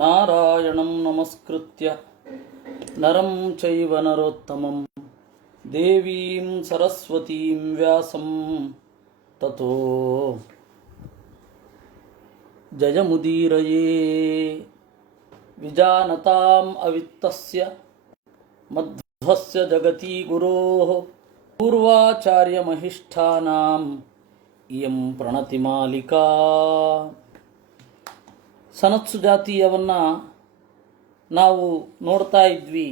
ನಾರಾಯಣಂ ನಮಸ್ಕೃತ್ಯ ನರಂ ಚೈವ ನರೋತ್ತಮಂ ದೇವೀಂ ಸರಸ್ವತೀಂ ವ್ಯಾಸಂ ತತೋ ಜಯಮುದೀರಯೇ ವಿಜಾನತಾಂ ಅವಿತ್ತಸ್ಯ ಮಧ್ವಸ್ಯ ಜಗತಿ ಗುರೋಃ ಪೂರ್ವಾಚಾರ್ಯಮಹಿಷ್ಠಾನಾಂ ಇಯಂ ಪ್ರಣತಿಮಾಲಿಕಾ. ಸನತ್ಸು ಜಾತಿಯವನ್ನು ನಾವು ನೋಡ್ತಾ ಇದ್ವಿ.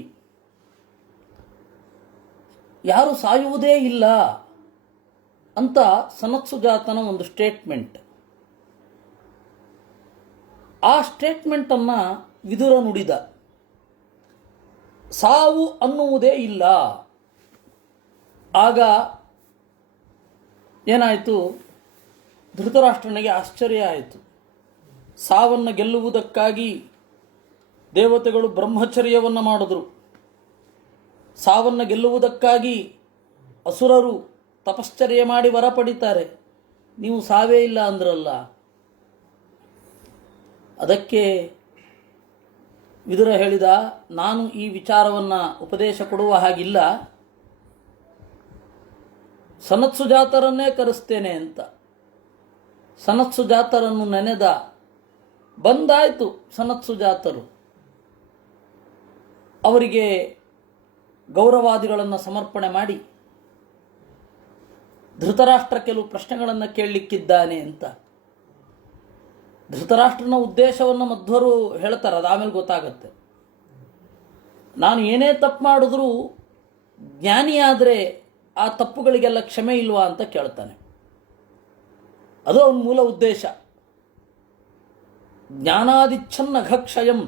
ಯಾರು ಸಾಯುವುದೇ ಇಲ್ಲ ಅಂತ ಸನತ್ಸು ಜಾತನ ಒಂದು ಸ್ಟೇಟ್ಮೆಂಟ್. ಆ ಸ್ಟೇಟ್ಮೆಂಟನ್ನು ವಿದುರ ನುಡಿದ. ಸಾವು ಅನ್ನುವುದೇ ಇಲ್ಲ. ಆಗ ಏನಾಯಿತು? ಧೃತರಾಷ್ಟ್ರನಿಗೆ ಆಶ್ಚರ್ಯ ಆಯಿತು. ಸಾವನ್ನು ಗೆಲ್ಲುವುದಕ್ಕಾಗಿ ದೇವತೆಗಳು ಬ್ರಹ್ಮಚರ್ಯವನ್ನು ಮಾಡಿದ್ರು. ಸಾವನ್ನು ಗೆಲ್ಲುವುದಕ್ಕಾಗಿ ಅಸುರರು ತಪಶ್ಚರ್ಯ ಮಾಡಿ ವರ ಪಡಿತಾರೆ. ನೀವು ಸಾವೇ ಇಲ್ಲ ಅಂದ್ರಲ್ಲ. ಅದಕ್ಕೆ ವಿದುರ ಹೇಳಿದ, ನಾನು ಈ ವಿಚಾರವನ್ನು ಉಪದೇಶ ಕೊಡುವ ಹಾಗಿಲ್ಲ, ಸನತ್ಸು ಜಾತರನ್ನೇ ಕರೆಸ್ತೇನೆ ಅಂತ. ಸನತ್ಸು ಜಾತರನ್ನು ನೆನೆದ. ಬಂದಾಯಿತು ಸನತ್ಸು ಜಾತರು. ಅವರಿಗೆ ಗೌರವಾದಿಗಳನ್ನು ಸಮರ್ಪಣೆ ಮಾಡಿ, ಧೃತರಾಷ್ಟ್ರ ಕೆಲವು ಪ್ರಶ್ನೆಗಳನ್ನು ಕೇಳಲಿಕ್ಕಿದ್ದಾನೆ ಅಂತ. ಧೃತರಾಷ್ಟ್ರನ ಉದ್ದೇಶವನ್ನು ಮಧ್ವರು ಹೇಳ್ತಾರೆ, ಅದಾಮೇಲೆ ಗೊತ್ತಾಗತ್ತೆ. ನಾನು ಏನೇ ತಪ್ಪು ಮಾಡಿದ್ರೂ ಜ್ಞಾನಿಯಾದರೆ ಆ ತಪ್ಪುಗಳಿಗೆಲ್ಲ ಕ್ಷಮೆ ಇಲ್ವಾ ಅಂತ ಕೇಳ್ತಾನೆ. ಅದು ಅವನ ಮೂಲ ಉದ್ದೇಶ. ಜ್ಞಾನಾದಿಚ್ಛನ್ನ ಘಕ್ಷಯಂ.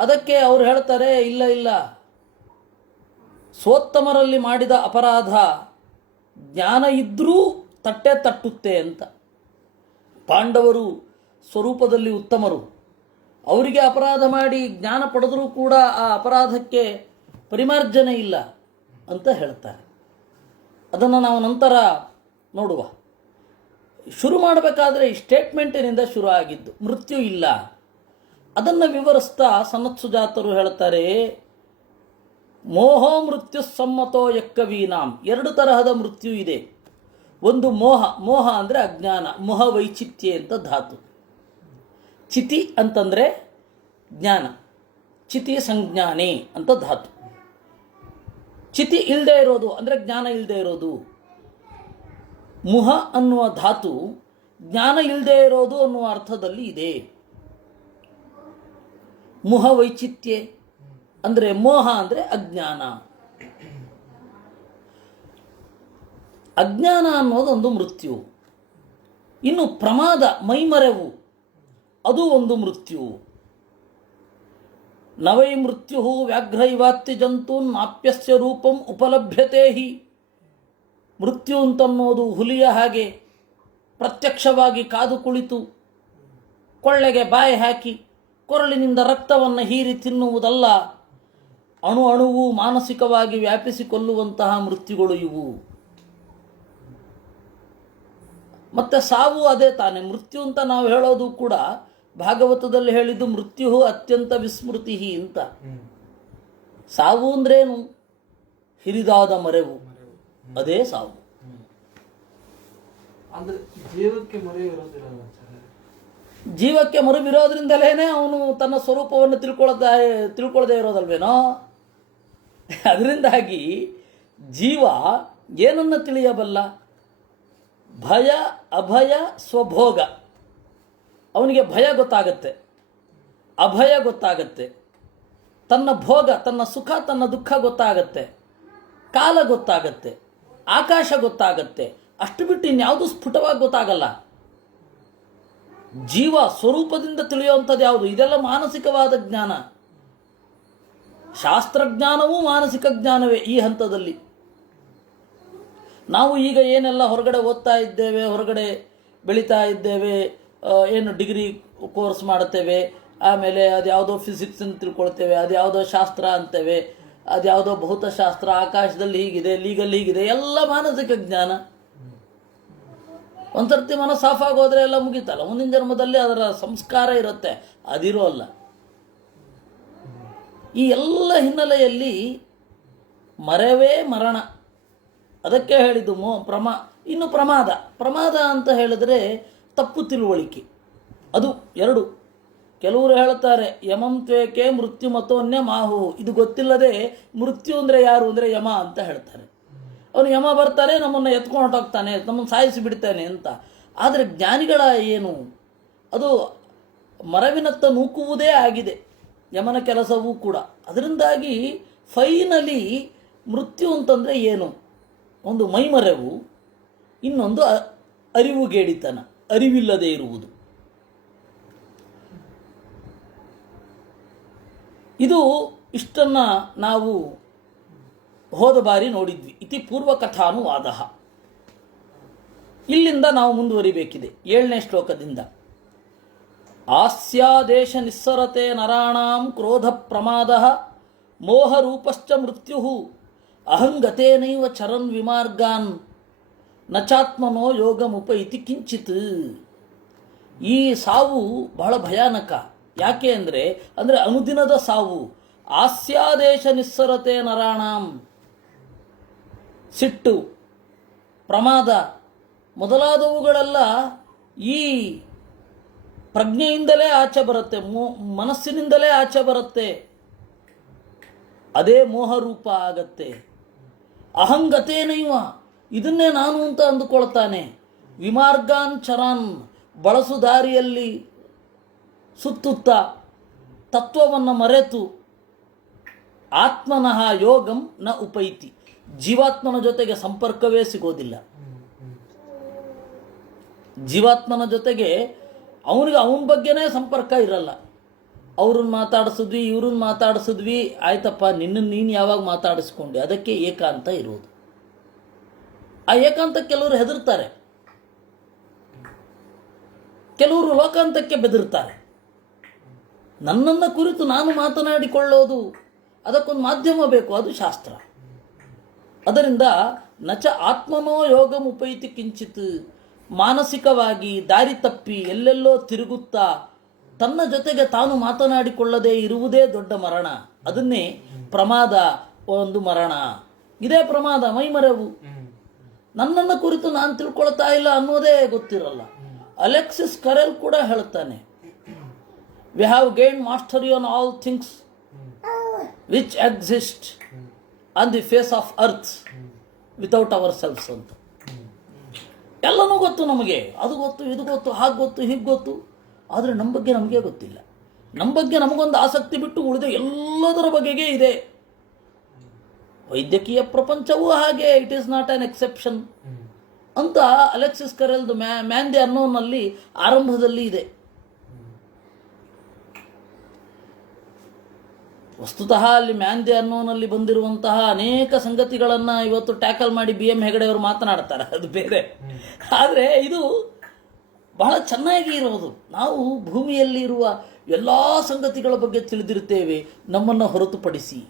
ಅದಕ್ಕೆ ಅವರು ಹೇಳ್ತಾರೆ, ಇಲ್ಲ ಇಲ್ಲ, ಸ್ವೋತ್ತಮರಲ್ಲಿ ಮಾಡಿದ ಅಪರಾಧ ಜ್ಞಾನ ಇದ್ದರೂ ತಟ್ಟೆ ತಟ್ಟುತ್ತೆ ಅಂತ. ಪಾಂಡವರು ಸ್ವರೂಪದಲ್ಲಿ ಉತ್ತಮರು. ಅವರಿಗೆ ಅಪರಾಧ ಮಾಡಿ ಜ್ಞಾನ ಪಡೆದರೂ ಕೂಡ ಆ ಅಪರಾಧಕ್ಕೆ ಪರಿಮಾರ್ಜನೆ ಇಲ್ಲ ಅಂತ ಹೇಳ್ತಾರೆ. ಅದನ್ನು ನಾವು ನಂತರ ನೋಡುವ. ಶುರು ಮಾಡಬೇಕಾದ್ರೆ ಈ ಸ್ಟೇಟ್ಮೆಂಟಿನಿಂದ ಶುರು ಆಗಿದ್ದು. ಮೃತ್ಯು ಇಲ್ಲ. ಅದನ್ನು ವಿವರಿಸ್ತಾ ಸನತ್ಸು ಜಾತರು ಹೇಳ್ತಾರೆ, ಮೋಹೋ ಮೃತ್ಯು ಸಮ್ಮತೋ ಯಕ್ಕವೀನಾಂ. ಎರಡು ತರಹದ ಮೃತ್ಯು ಇದೆ. ಒಂದು ಮೋಹ. ಮೋಹ ಅಂದರೆ ಅಜ್ಞಾನ. ಮೋಹ ವೈಚಿತ್ಯ ಅಂತ ಧಾತು. ಚಿತಿ ಅಂತಂದರೆ ಜ್ಞಾನ. ಚಿತಿ ಸಂಜ್ಞಾನೇ ಅಂತ ಧಾತು. ಚಿತಿ ಇಲ್ಲದೆ ಇರೋದು ಅಂದರೆ ಜ್ಞಾನ ಇಲ್ಲದೆ ಇರೋದು. ಮುಹ ಅನ್ನುವ ಧಾತು ಜ್ಞಾನ ಇಲ್ಲದೆ ಇರೋದು ಅನ್ನುವ ಅರ್ಥದಲ್ಲಿ ಇದೆ. ಮುಹ ವೈಚಿತ್ಯ ಅಂದರೆ ಮೋಹ ಅಂದರೆ ಅಜ್ಞಾನ. ಅಜ್ಞಾನ ಅನ್ನೋದೊಂದು ಮೃತ್ಯು. ಇನ್ನು ಪ್ರಮಾದ, ಮೈಮರೆವು, ಅದು ಒಂದು ಮೃತ್ಯು. ನವೈ ಮೃತ್ಯು ವ್ಯಾಘ್ರ ಇವಾತ್ತಿ ಜಂತು ನಾಪ್ಯಸ್ಯ ರೂಪಂ ಉಪಲಭ್ಯತೆ ಹಿ. ಮೃತ್ಯು ಅಂತನ್ನೋದು ಹುಲಿಯ ಹಾಗೆ ಪ್ರತ್ಯಕ್ಷವಾಗಿ ಕಾದು ಕುಳಿತು ಕೊಳ್ಳೆಗೆ ಬಾಯಿ ಹಾಕಿ ಕೊರಳಿನಿಂದ ರಕ್ತವನ್ನು ಹೀರಿ ತಿನ್ನುವುದಲ್ಲ. ಅಣು ಅಣುವು ಮಾನಸಿಕವಾಗಿ ವ್ಯಾಪಿಸಿಕೊಳ್ಳುವಂತಹ ಮೃತ್ಯುಗಳು ಇವು. ಮತ್ತೆ ಸಾವು ಅದೇ ತಾನೆ. ಮೃತ್ಯು ಅಂತ ನಾವು ಹೇಳೋದು ಕೂಡ ಭಾಗವತದಲ್ಲಿ ಹೇಳಿದ್ದು ಮೃತ್ಯು ಅತ್ಯಂತ ವಿಸ್ಮೃತಿ ಅಂತ. ಸಾವು ಅಂದ್ರೇನು? ಹಿರಿದಾದ ಮರೆವು, ಅದೇ ಸಾವು. ಜೀವಕ್ಕೆ ಮರುವಿರೋದ್ರಿಂದಲೇ ಅವನು ತನ್ನ ಸ್ವರೂಪವನ್ನು ತಿಳ್ಕೊಳ್ಳದೆ ಇರೋದಲ್ವೇನೋ. ಅದರಿಂದಾಗಿ ಜೀವ ಏನನ್ನು ತಿಳಿಯಬಲ್ಲ? ಭಯ, ಅಭಯ, ಸ್ವಭೋಗ. ಅವನಿಗೆ ಭಯ ಗೊತ್ತಾಗತ್ತೆ, ಅಭಯ ಗೊತ್ತಾಗತ್ತೆ, ತನ್ನ ಭೋಗ, ತನ್ನ ಸುಖ, ತನ್ನ ದುಃಖ ಗೊತ್ತಾಗತ್ತೆ, ಕಾಲ ಗೊತ್ತಾಗತ್ತೆ, ಆಕಾಶ ಗೊತ್ತಾಗತ್ತೆ. ಅಷ್ಟು ಬಿಟ್ಟು ಇನ್ಯಾವುದು ಸ್ಫುಟವಾಗಿ ಗೊತ್ತಾಗಲ್ಲ. ಜೀವ ಸ್ವರೂಪದಿಂದ ತಿಳಿಯುವಂಥದ್ದು ಯಾವುದು? ಇದೆಲ್ಲ ಮಾನಸಿಕವಾದ ಜ್ಞಾನ. ಶಾಸ್ತ್ರಜ್ಞಾನವೂ ಮಾನಸಿಕ ಜ್ಞಾನವೇ ಈ ಹಂತದಲ್ಲಿ. ನಾವು ಈಗ ಏನೆಲ್ಲ ಹೊರಗಡೆ ಓದ್ತಾ ಇದ್ದೇವೆ, ಹೊರಗಡೆ ಬೆಳೀತಾ ಇದ್ದೇವೆ, ಏನು ಡಿಗ್ರಿ ಕೋರ್ಸ್ ಮಾಡುತ್ತೇವೆ, ಆಮೇಲೆ ಅದ್ಯಾವುದೋ ಫಿಸಿಕ್ಸ್ ಅಂತ ತಿಳ್ಕೊಳ್ತೇವೆ, ಅದ್ಯಾವುದೋ ಶಾಸ್ತ್ರ ಅಂತೇವೆ, ಅದ್ಯಾವುದೋ ಭೌತಶಾಸ್ತ್ರ, ಆಕಾಶದಲ್ಲಿ ಹೀಗಿದೆ, ಲೀಗಲ್ ಹೀಗಿದೆ, ಎಲ್ಲ ಮಾನಸಿಕ ಜ್ಞಾನ. ಒಂದ್ಸರ್ತಿ ಮನಸ್ಸು ಸಾಫ್ ಆಗೋದ್ರೆ ಎಲ್ಲ ಮುಗೀತಲ್ಲ. ಮುಂದಿನ ಜನ್ಮದಲ್ಲಿ ಅದರ ಸಂಸ್ಕಾರ ಇರುತ್ತೆ, ಅದಿರೋ ಅಲ್ಲ. ಈ ಎಲ್ಲ ಹಿನ್ನೆಲೆಯಲ್ಲಿ ಮರವೇ ಮರಣ. ಅದಕ್ಕೆ ಹೇಳಿದ್ದು ಇನ್ನು ಪ್ರಮಾದ ಅಂತ ಹೇಳಿದ್ರೆ ತಪ್ಪು ತಿಳುವಳಿಕೆ. ಅದು ಎರಡು. ಕೆಲವರು ಹೇಳ್ತಾರೆ ಯಮಂ ತ್ವೇಕೆ ಮೃತ್ಯು ಮತೋನ್ಯ ಮಾಹು. ಇದು ಗೊತ್ತಿಲ್ಲದೆ ಮೃತ್ಯು ಅಂದರೆ ಯಾರು ಅಂದರೆ ಯಮ ಅಂತ ಹೇಳ್ತಾರೆ. ಅವನು ಯಮ ಬರ್ತಾನೆ, ನಮ್ಮನ್ನು ಎತ್ಕೊಂಡು ಹೊರಟೋಗ್ತಾನೆ, ನಮ್ಮನ್ನು ಸಾಯಿಸಿ ಬಿಡ್ತಾನೆ ಅಂತ. ಆದರೆ ಜ್ಞಾನಿಗಳ ಏನು, ಅದು ಮರವಿನತ್ತ ನೂಕುವುದೇ ಆಗಿದೆ ಯಮನ ಕೆಲಸವೂ ಕೂಡ. ಅದರಿಂದಾಗಿ ಫೈನಲಿ ಮೃತ್ಯು ಅಂತಂದರೆ ಏನು? ಒಂದು ಮೈಮರೆವು, ಇನ್ನೊಂದು ಅರಿವುಗೇಡಿತನ, ಅರಿವಿಲ್ಲದೆ ಇರುವುದು. ಇದು ಇಷ್ಟನ್ನು ನಾವು ಹೋದ ಬಾರಿ ನೋಡಿದ್ವಿ. ಇತಿ ಪೂರ್ವಕಥಾನುವಾದ. ಇಲ್ಲಿಂದ ನಾವು ಮುಂದುವರಿಬೇಕಿದೆ 7ನೇ ಶ್ಲೋಕದಿಂದ. ಆಸ್ಯಾದೇಶ ನಿಸ್ಸರತೆ ನರಾಣಾಂ ಕ್ರೋಧ ಪ್ರಮಾದ ಮೋಹರೂಪಶ್ಚ ಮೃತ್ಯು ಅಹಂಗತೇನೈವ ಚರನ್ ವಿಮಾರ್ಗಾನ್ ನಚಾತ್ಮನೋ ಯೋಗಮುಪೈತಿ ಕಿಂಚಿತ್. ಈ ಸಾವು ಬಹಳ ಭಯಾನಕ. ಯಾಕೆ ಅಂದರೆ ಅನುದಿನದ ಸಾವು. ಆಸ್ಯಾದೇಶ ನಿಸ್ಸರತೆ ನರಾಣಾಂ, ಸಿಟ್ಟು, ಪ್ರಮಾದ ಮೊದಲಾದವುಗಳೆಲ್ಲ ಈ ಪ್ರಜ್ಞೆಯಿಂದಲೇ ಆಚೆ ಬರುತ್ತೆ, ಮನಸ್ಸಿನಿಂದಲೇ ಆಚೆ ಬರುತ್ತೆ. ಅದೇ ಮೋಹರೂಪ ಆಗತ್ತೆ. ಅಹಂಗತೇನೈವ, ಇದನ್ನೇ ನಾನು ಅಂತ ಅಂದುಕೊಳ್ತಾನೆ. ವಿಮಾರ್ಗಾನ್ ಚರಾನ್, ಬಳಸು ದಾರಿಯಲ್ಲಿ ಸುತ್ತುತ್ತಾ ತತ್ವವನ್ನು ಮರೆತು ಆತ್ಮನಃ ಯೋಗಂ ನ ಉಪೈತಿ, ಜೀವಾತ್ಮನ ಜೊತೆಗೆ ಸಂಪರ್ಕವೇ ಸಿಗೋದಿಲ್ಲ. ಜೀವಾತ್ಮನ ಜೊತೆಗೆ ಅವನಿಗೆ ಅವನ ಬಗ್ಗೆನೇ ಸಂಪರ್ಕ ಇರಲ್ಲ. ಅವ್ರನ್ನ ಮಾತಾಡಿಸಿದ್ವಿ, ಇವ್ರನ್ನ ಮಾತಾಡಿಸಿದ್ವಿ, ಆಯ್ತಪ್ಪ ನಿನ್ನನ್ನು ನೀನು ಯಾವಾಗ ಮಾತಾಡಿಸ್ಕೊಂಡೆ, ಅದಕ್ಕೆ ಏಕಾಂತ ಇರೋದು. ಆ ಏಕಾಂತ ಕೆಲವರು ಹೆದರ್ತಾರೆ, ಕೆಲವರು ಲೋಕಾಂತಕ್ಕೆ ಬೆದರ್ತಾರೆ. ನನ್ನನ್ನು ಕುರಿತು ನಾನು ಮಾತನಾಡಿಕೊಳ್ಳೋದು, ಅದಕ್ಕೊಂದು ಮಾಧ್ಯಮ ಬೇಕು, ಅದು ಶಾಸ್ತ್ರ. ಅದರಿಂದ ನಚ ಆತ್ಮನೋ ಯೋಗಂ ಉಪೈತಿ ಕಿಂಚಿತ್, ಮಾನಸಿಕವಾಗಿ ದಾರಿ ತಪ್ಪಿ ಎಲ್ಲೆಲ್ಲೋ ತಿರುಗುತ್ತಾ ತನ್ನ ಜೊತೆಗೆ ತಾನು ಮಾತನಾಡಿಕೊಳ್ಳದೆ ಇರುವುದೇ ದೊಡ್ಡ ಮರಣ. ಅದನ್ನೇ ಪ್ರಮಾದ, ಒಂದು ಮರಣ. ಇದೇ ಪ್ರಮಾದ, ಮೈಮರೆವು. ನನ್ನನ್ನು ಕುರಿತು ನಾನು ತಿಳ್ಕೊಳ್ತಾ ಇಲ್ಲ ಅನ್ನೋದೇ ಗೊತ್ತಿರಲ್ಲ. ಅಲೆಕ್ಸಿಸ್ ಕರೆಲ್ ಕೂಡ ಹೇಳ್ತಾನೆ, we have gain mastery on all things which exist on the face of earth without ಅವರ್ ಸೆಲ್ಫ್ಸ್ ಅಂತ. ಎಲ್ಲನೂ ಗೊತ್ತು ನಮಗೆ, ಅದು ಗೊತ್ತು, ಇದು ಗೊತ್ತು, ಹಾಗೆ ಗೊತ್ತು, ಹೀಗೆ ಗೊತ್ತು. ಆದರೆ ನಮ್ಮ ಬಗ್ಗೆ ನಮಗೆ ಗೊತ್ತಿಲ್ಲ. ನಮ್ಮ ಬಗ್ಗೆ ನಮಗೊಂದು ಆಸಕ್ತಿ ಬಿಟ್ಟು ಉಳಿದ ಎಲ್ಲದರ ಬಗೆಗೆ ಇದೆ. ವೈದ್ಯಕೀಯ ಪ್ರಪಂಚವೂ ಹಾಗೆ, it is not on exception ಅಂತ ಅಲೆಕ್ಸಿಸ್ ಕರೆಲ್ದು ಮ್ಯಾನ್ ದಿ ಅನ್ನೋನಲ್ಲಿ ಆರಂಭದಲ್ಲಿ ಇದೆ. ವಸ್ತುತಃ ಅಲ್ಲಿ ಮ್ಯಾನ್ ದಿ ಅನ್ನೋನಲ್ಲಿ ಬಂದಿರುವಂತಹ ಅನೇಕ ಸಂಗತಿಗಳನ್ನು ಇವತ್ತು ಟ್ಯಾಕಲ್ ಮಾಡಿ BM ಹೆಗಡೆ ಅವರು ಮಾತನಾಡ್ತಾರೆ, ಅದು ಬೇರೆ. ಆದರೆ ಇದು ಬಹಳ ಚೆನ್ನಾಗಿ ಇರೋದು. ನಾವು ಭೂಮಿಯಲ್ಲಿ ಇರುವ ಎಲ್ಲ ಸಂಗತಿಗಳ ಬಗ್ಗೆ ತಿಳಿದಿರ್ತೇವೆ, ನಮ್ಮನ್ನು ಹೊರತುಪಡಿಸಿ.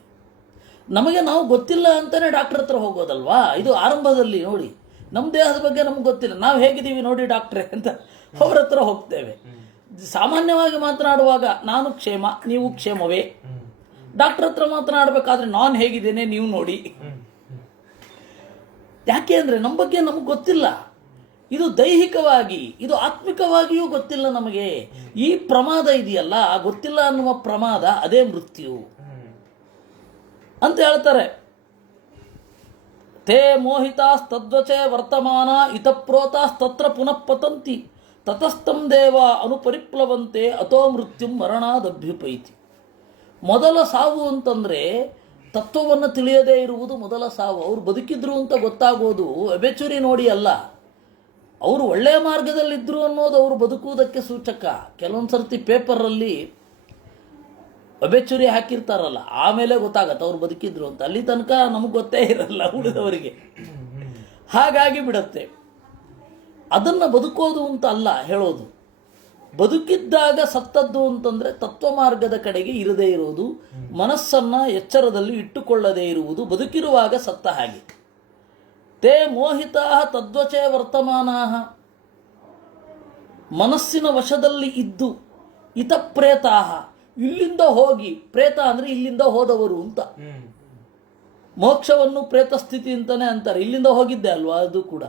ನಮಗೆ ನಾವು ಗೊತ್ತಿಲ್ಲ ಅಂತಲೇ ಡಾಕ್ಟರ್ ಹತ್ರ ಹೋಗೋದಲ್ವಾ. ಇದು ಆರಂಭದಲ್ಲಿ ನೋಡಿ, ನಮ್ಮ ದೇಹದ ಬಗ್ಗೆ ನಮ್ಗೆ ಗೊತ್ತಿಲ್ಲ, ನಾವು ಹೇಗಿದ್ದೀವಿ ನೋಡಿ ಡಾಕ್ಟ್ರೇ ಅಂತ ಅವ್ರ ಹತ್ರ ಹೋಗ್ತೇವೆ. ಸಾಮಾನ್ಯವಾಗಿ ಮಾತನಾಡುವಾಗ ನಾನು ಕ್ಷೇಮ, ನೀವು ಕ್ಷೇಮವೇ. ಡಾಕ್ಟರ್ ಹತ್ರ ಮಾತನಾಡಬೇಕಾದ್ರೆ ನಾನು ಹೇಗಿದ್ದೇನೆ ನೀವು ನೋಡಿ. ಯಾಕೆ ಅಂದರೆ ನಮ್ಮ ಬಗ್ಗೆ ನಮಗೆ ಗೊತ್ತಿಲ್ಲ. ಇದು ದೈಹಿಕವಾಗಿ, ಇದು ಆತ್ಮಿಕವಾಗಿಯೂ ಗೊತ್ತಿಲ್ಲ ನಮಗೆ. ಈ ಪ್ರಮಾದ ಇದೆಯಲ್ಲ, ಆ ಗೊತ್ತಿಲ್ಲ ಅನ್ನುವ ಪ್ರಮಾದ, ಅದೇ ಮೃತ್ಯು ಅಂತ ಹೇಳ್ತಾರೆ. ತೇ ಮೋಹಿತಾಸ್ತದ್ವಚೆ ವರ್ತಮಾನ ಇತಪ್ರೋತಾಸ್ತತ್ರ ಪುನಃ ಪತಂತಿ ತತಸ್ಥಂ ದೇವ ಅನುಪರಿಪ್ಲವಂತೆ ಅತೋ ಮೃತ್ಯುಂ ಮರಣಾದಭ್ಯುಪೈತಿ. ಮೊದಲ ಸಾವು ಅಂತಂದರೆ ತತ್ವವನ್ನು ತಿಳಿಯದೇ ಇರುವುದು ಮೊದಲ ಸಾವು. ಅವರು ಬದುಕಿದ್ರು ಅಂತ ಗೊತ್ತಾಗೋದು ಅಬೆಚುರಿ ನೋಡಿ ಅಲ್ಲ, ಅವರು ಒಳ್ಳೆಯ ಮಾರ್ಗದಲ್ಲಿದ್ದರು ಅನ್ನೋದು ಅವರು ಬದುಕುವುದಕ್ಕೆ ಸೂಚಕ. ಕೆಲವೊಂದು ಸರ್ತಿ ಪೇಪರಲ್ಲಿ ಅಬೆಚುರಿ ಹಾಕಿರ್ತಾರಲ್ಲ, ಆಮೇಲೆ ಗೊತ್ತಾಗತ್ತೆ ಅವ್ರು ಬದುಕಿದ್ರು ಅಂತ. ಅಲ್ಲಿ ತನಕ ನಮಗೆ ಗೊತ್ತೇ ಇರಲ್ಲ ಉಳಿದವರಿಗೆ, ಹಾಗಾಗಿ ಬಿಡತ್ತೆ. ಅದನ್ನು ಬದುಕೋದು ಅಂತ ಅಲ್ಲ ಹೇಳೋದು. ಬದುಕಿದ್ದಾಗ ಸತ್ತದ್ದು ಅಂತಂದರೆ ತತ್ವ ಮಾರ್ಗದ ಕಡೆಗೆ ಇರದೇ ಇರುವುದು, ಮನಸ್ಸನ್ನು ಎಚ್ಚರದಲ್ಲಿ ಇಟ್ಟುಕೊಳ್ಳದೇ ಇರುವುದು ಬದುಕಿರುವಾಗ ಸತ್ತ ಹಾಗೆ. ತೇ ಮೋಹಿತಾ ತದ್ವಚೇ ವರ್ತಮಾನಾ, ಮನಸ್ಸಿನ ವಶದಲ್ಲಿ ಇದ್ದು ಇತಪ್ರೇತಾಹ ಇಲ್ಲಿಂದ ಹೋಗಿ, ಪ್ರೇತ ಅಂದ್ರೆ ಇಲ್ಲಿಂದ ಹೋದವರು ಅಂತ. ಮೋಕ್ಷವನ್ನು ಪ್ರೇತ ಸ್ಥಿತಿ ಅಂತಾನೆ ಅಂತಾರೆ. ಇಲ್ಲಿಂದ ಹೋಗಿದ್ದೆ ಅಲ್ವಾ ಅದು ಕೂಡ.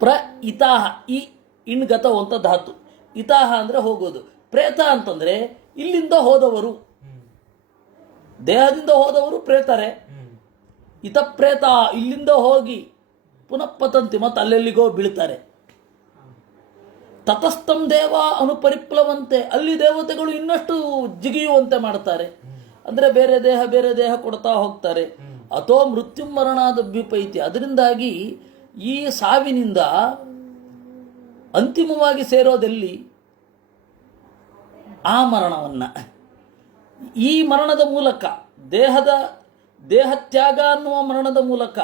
ಪ್ರ ಇತಾಹ ಈ ಇಣ್ಗತ ಅಂತ ಧಾತು. ಇತಾಹ ಅಂದ್ರೆ ಹೋಗೋದು. ಪ್ರೇತ ಅಂತಂದ್ರೆ ಇಲ್ಲಿಂದ ಹೋದವರು, ದೇಹದಿಂದ ಹೋದವರು ಪ್ರೇತರೆ. ಇತಪ್ರೇತ ಇಲ್ಲಿಂದ ಹೋಗಿ ಪುನಃ ಪತಂತಿ ಮತ್ತೆ ಅಲ್ಲೆಲ್ಲಿಗೋ ಬೀಳ್ತಾರೆ. ತತಸ್ಥಂ ದೇವ ಅನುಪರಿಪ್ಲವಂತೆ ಅಲ್ಲಿ ದೇವತೆಗಳು ಇನ್ನಷ್ಟು ಜಿಗಿಯುವಂತೆ ಮಾಡ್ತಾರೆ. ಅಂದ್ರೆ ಬೇರೆ ದೇಹ ಕೊಡ್ತಾ ಹೋಗ್ತಾರೆ. ಅಥೋ ಮೃತ್ಯು ಮರಣಾದ ದ್ವಿಪೈತಿ ಅದರಿಂದಾಗಿ ಈ ಸಾವಿನಿಂದ ಅಂತಿಮವಾಗಿ ಸೇರೋದೆಲ್ಲಿ ಆ ಮರಣವನ್ನ. ಈ ಮರಣದ ಮೂಲಕ ದೇಹತ್ಯಾಗ ಅನ್ನುವ ಮರಣದ ಮೂಲಕ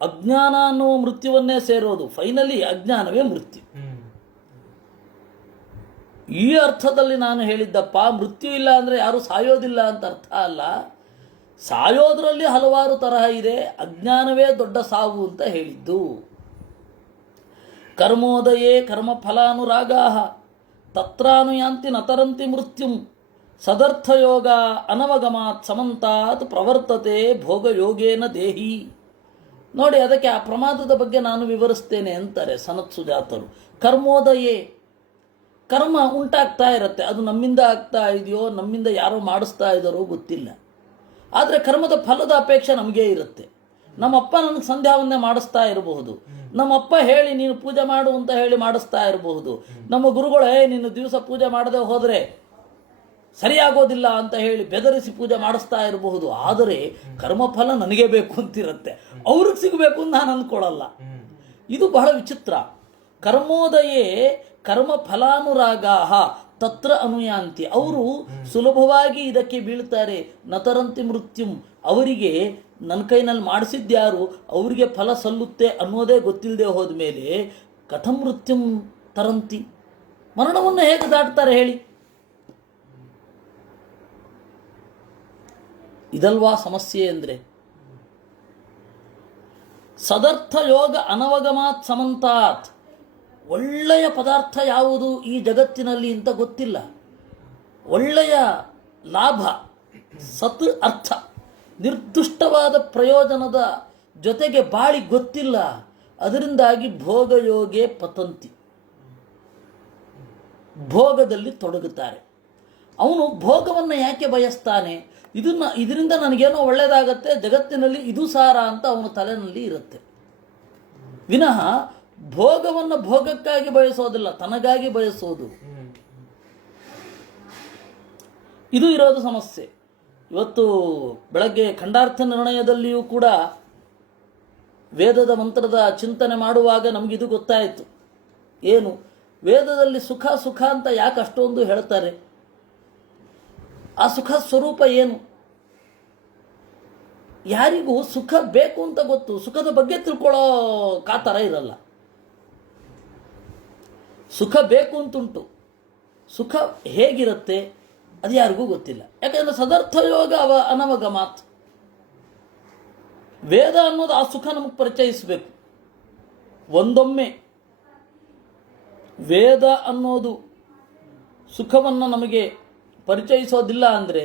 ಅಜ್ಞಾನ ಅನ್ನುವ ಮೃತ್ಯುವನ್ನೇ ಸೇರೋದು. ಫೈನಲಿ ಅಜ್ಞಾನವೇ ಮೃತ್ಯು. ಈ ಅರ್ಥದಲ್ಲಿ ನಾನು ಹೇಳಿದ್ದಪ್ಪ, ಮೃತ್ಯು ಇಲ್ಲ ಅಂದ್ರೆ ಯಾರು ಸಾಯೋದಿಲ್ಲ ಅಂತ ಅರ್ಥ ಅಲ್ಲ. ಸಾಯೋದ್ರಲ್ಲಿ ಹಲವಾರು ತರಹ ಇದೆ, ಅಜ್ಞಾನವೇ ದೊಡ್ಡ ಸಾವು ಅಂತ ಹೇಳಿದ್ದು. ಕರ್ಮೋದಯೇ ಕರ್ಮ ಫಲಾನುರಾಗಾ ತತ್ರಾನುಯಾಂತಿ ನತರಂತಿ ಮೃತ್ಯುಂ ಸದರ್ಥಯೋಗ ಅನವಗಮಾತ್ ಸಮಂತಾತ್ ಪ್ರವರ್ತತೆ ಭೋಗಯೋಗೇನ ದೇಹಿ. ನೋಡಿ, ಅದಕ್ಕೆ ಆ ಪ್ರಮಾದದ ಬಗ್ಗೆ ನಾನು ವಿವರಿಸ್ತೇನೆ ಅಂತಾರೆ ಸನತ್ ಸುಜಾತರು. ಕರ್ಮೋದಯೇ ಕರ್ಮ ಉಂಟಾಗ್ತಾ ಇರುತ್ತೆ. ಅದು ನಮ್ಮಿಂದ ಆಗ್ತಾ ಇದೆಯೋ ನಮ್ಮಿಂದ ಯಾರೋ ಮಾಡಿಸ್ತಾ ಇದ್ದಾರೋ ಗೊತ್ತಿಲ್ಲ. ಆದರೆ ಕರ್ಮದ ಫಲದ ಅಪೇಕ್ಷೆ ನಮಗೇ ಇರುತ್ತೆ. ನಮ್ಮಪ್ಪ ನನಗೆ ಸಂಧ್ಯಾವಂದನೆ ಮಾಡಿಸ್ತಾ ಇರಬಹುದು, ನಮ್ಮಪ್ಪ ಹೇಳಿ ನೀನು ಪೂಜೆ ಮಾಡು ಅಂತ ಹೇಳಿ ಮಾಡಿಸ್ತಾ ಇರಬಹುದು, ನಮ್ಮ ಗುರುಗಳೇ ನೀನು ದಿವಸ ಪೂಜೆ ಮಾಡದೆ ಹೋದರೆ ಸರಿಯಾಗೋದಿಲ್ಲ ಅಂತ ಹೇಳಿ ಬೆದರಿಸಿ ಪೂಜೆ ಮಾಡಿಸ್ತಾ ಇರಬಹುದು. ಆದರೆ ಕರ್ಮಫಲ ನನಗೆ ಬೇಕು ಅಂತಿರುತ್ತೆ, ಅವ್ರಿಗೆ ಸಿಗಬೇಕು ಅಂತ ನಾನು ಅಂದ್ಕೊಳ್ಳಲ್ಲ. ಇದು ಬಹಳ ವಿಚಿತ್ರ. ಕರ್ಮೋದಯೇ ಕರ್ಮ ಫಲಾನುರಾಗಾಹ ತತ್ರ ಅನುಯಾಂತಿ ಅವರು ಸುಲಭವಾಗಿ ಇದಕ್ಕೆ ಬೀಳ್ತಾರೆ. ನತರಂತಿ ಮೃತ್ಯುಂ ಅವರಿಗೆ ನನ್ನ ಕೈನಲ್ಲಿ ಮಾಡಿಸಿದ್ಯಾರು ಅವರಿಗೆ ಫಲ ಸಲ್ಲುತ್ತೆ ಅನ್ನೋದೇ ಗೊತ್ತಿಲ್ಲದೆ ಹೋದ ಮೇಲೆ ಕಥಂ ಮೃತ್ಯುಂ ತರಂತಿ ಮರಣವನ್ನು ಹೇಗೆ ದಾಟ್ತಾರೆ ಹೇಳಿ? ಇದಲ್ವಾ ಸಮಸ್ಯೆ ಅಂದರೆ. ಸದರ್ಥ ಯೋಗ ಅನವಗಮಾತ್ ಸಮಂತಾತ್ ಒಳ್ಳೆಯ ಪದಾರ್ಥ ಯಾವುದು ಈ ಜಗತ್ತಿನಲ್ಲಿ ಅಂತ ಗೊತ್ತಿಲ್ಲ. ಒಳ್ಳೆಯ ಲಾಭ ಸತ್ ಅರ್ಥ ನಿರ್ದುಷ್ಟವಾದ ಪ್ರಯೋಜನದ ಜೊತೆಗೆ ಬಾಳಿ ಗೊತ್ತಿಲ್ಲ. ಅದರಿಂದಾಗಿ ಭೋಗಯೋಗೆ ಪತಂತಿ ಭೋಗದಲ್ಲಿ ತೊಡಗುತ್ತಾರೆ. ಅವನು ಭೋಗವನ್ನು ಯಾಕೆ ಬಯಸ್ತಾನೆ? ಇದರಿಂದ ನನಗೇನೋ ಒಳ್ಳೆಯದಾಗತ್ತೆ, ಜಗತ್ತಿನಲ್ಲಿ ಇದು ಸಾರ ಅಂತ ಅವನ ತಲೆಯಲ್ಲಿ ಇರುತ್ತೆ. ವಿನಃ ಭೋಗವನ್ನು ಭೋಗಕ್ಕಾಗಿ ಬಯಸೋದಿಲ್ಲ, ತನಗಾಗಿ ಬಯಸೋದು. ಇದು ಇರೋದು ಸಮಸ್ಯೆ. ಇವತ್ತು ಬೆಳಗ್ಗೆ ಖಂಡಾರ್ಥ ನಿರ್ಣಯದಲ್ಲಿಯೂ ಕೂಡ ವೇದದ ಮಂತ್ರದ ಚಿಂತನೆ ಮಾಡುವಾಗ ನಮಗಿದು ಗೊತ್ತಾಯಿತು. ಏನು ವೇದದಲ್ಲಿ ಸುಖ ಸುಖ ಅಂತ ಯಾಕೆ ಅಷ್ಟೊಂದು ಹೇಳ್ತಾರೆ? ಆ ಸುಖ ಸ್ವರೂಪ ಏನು? ಯಾರಿಗೂ ಸುಖ ಬೇಕು ಅಂತ ಗೊತ್ತು, ಸುಖದ ಬಗ್ಗೆ ತಿಳ್ಕೊಳ್ಳೋ ಕಾತರ ಇರಲ್ಲ. ಸುಖ ಬೇಕು ಅಂತುಂಟು, ಸುಖ ಹೇಗಿರುತ್ತೆ ಅದು ಯಾರಿಗೂ ಗೊತ್ತಿಲ್ಲ. ಯಾಕಂದ್ರೆ ಸದರ್ಥ ಯೋಗ ಅನವಗಮಾತ್ ವೇದ ಅನ್ನೋದು ಆ ಸುಖ ನಮಗೆ ಪರಿಚಯಿಸಬೇಕು. ಒಂದೊಮ್ಮೆ ವೇದ ಅನ್ನೋದು ಸುಖವನ್ನು ನಮಗೆ ಪರಿಚಯಿಸೋದಿಲ್ಲ ಅಂದರೆ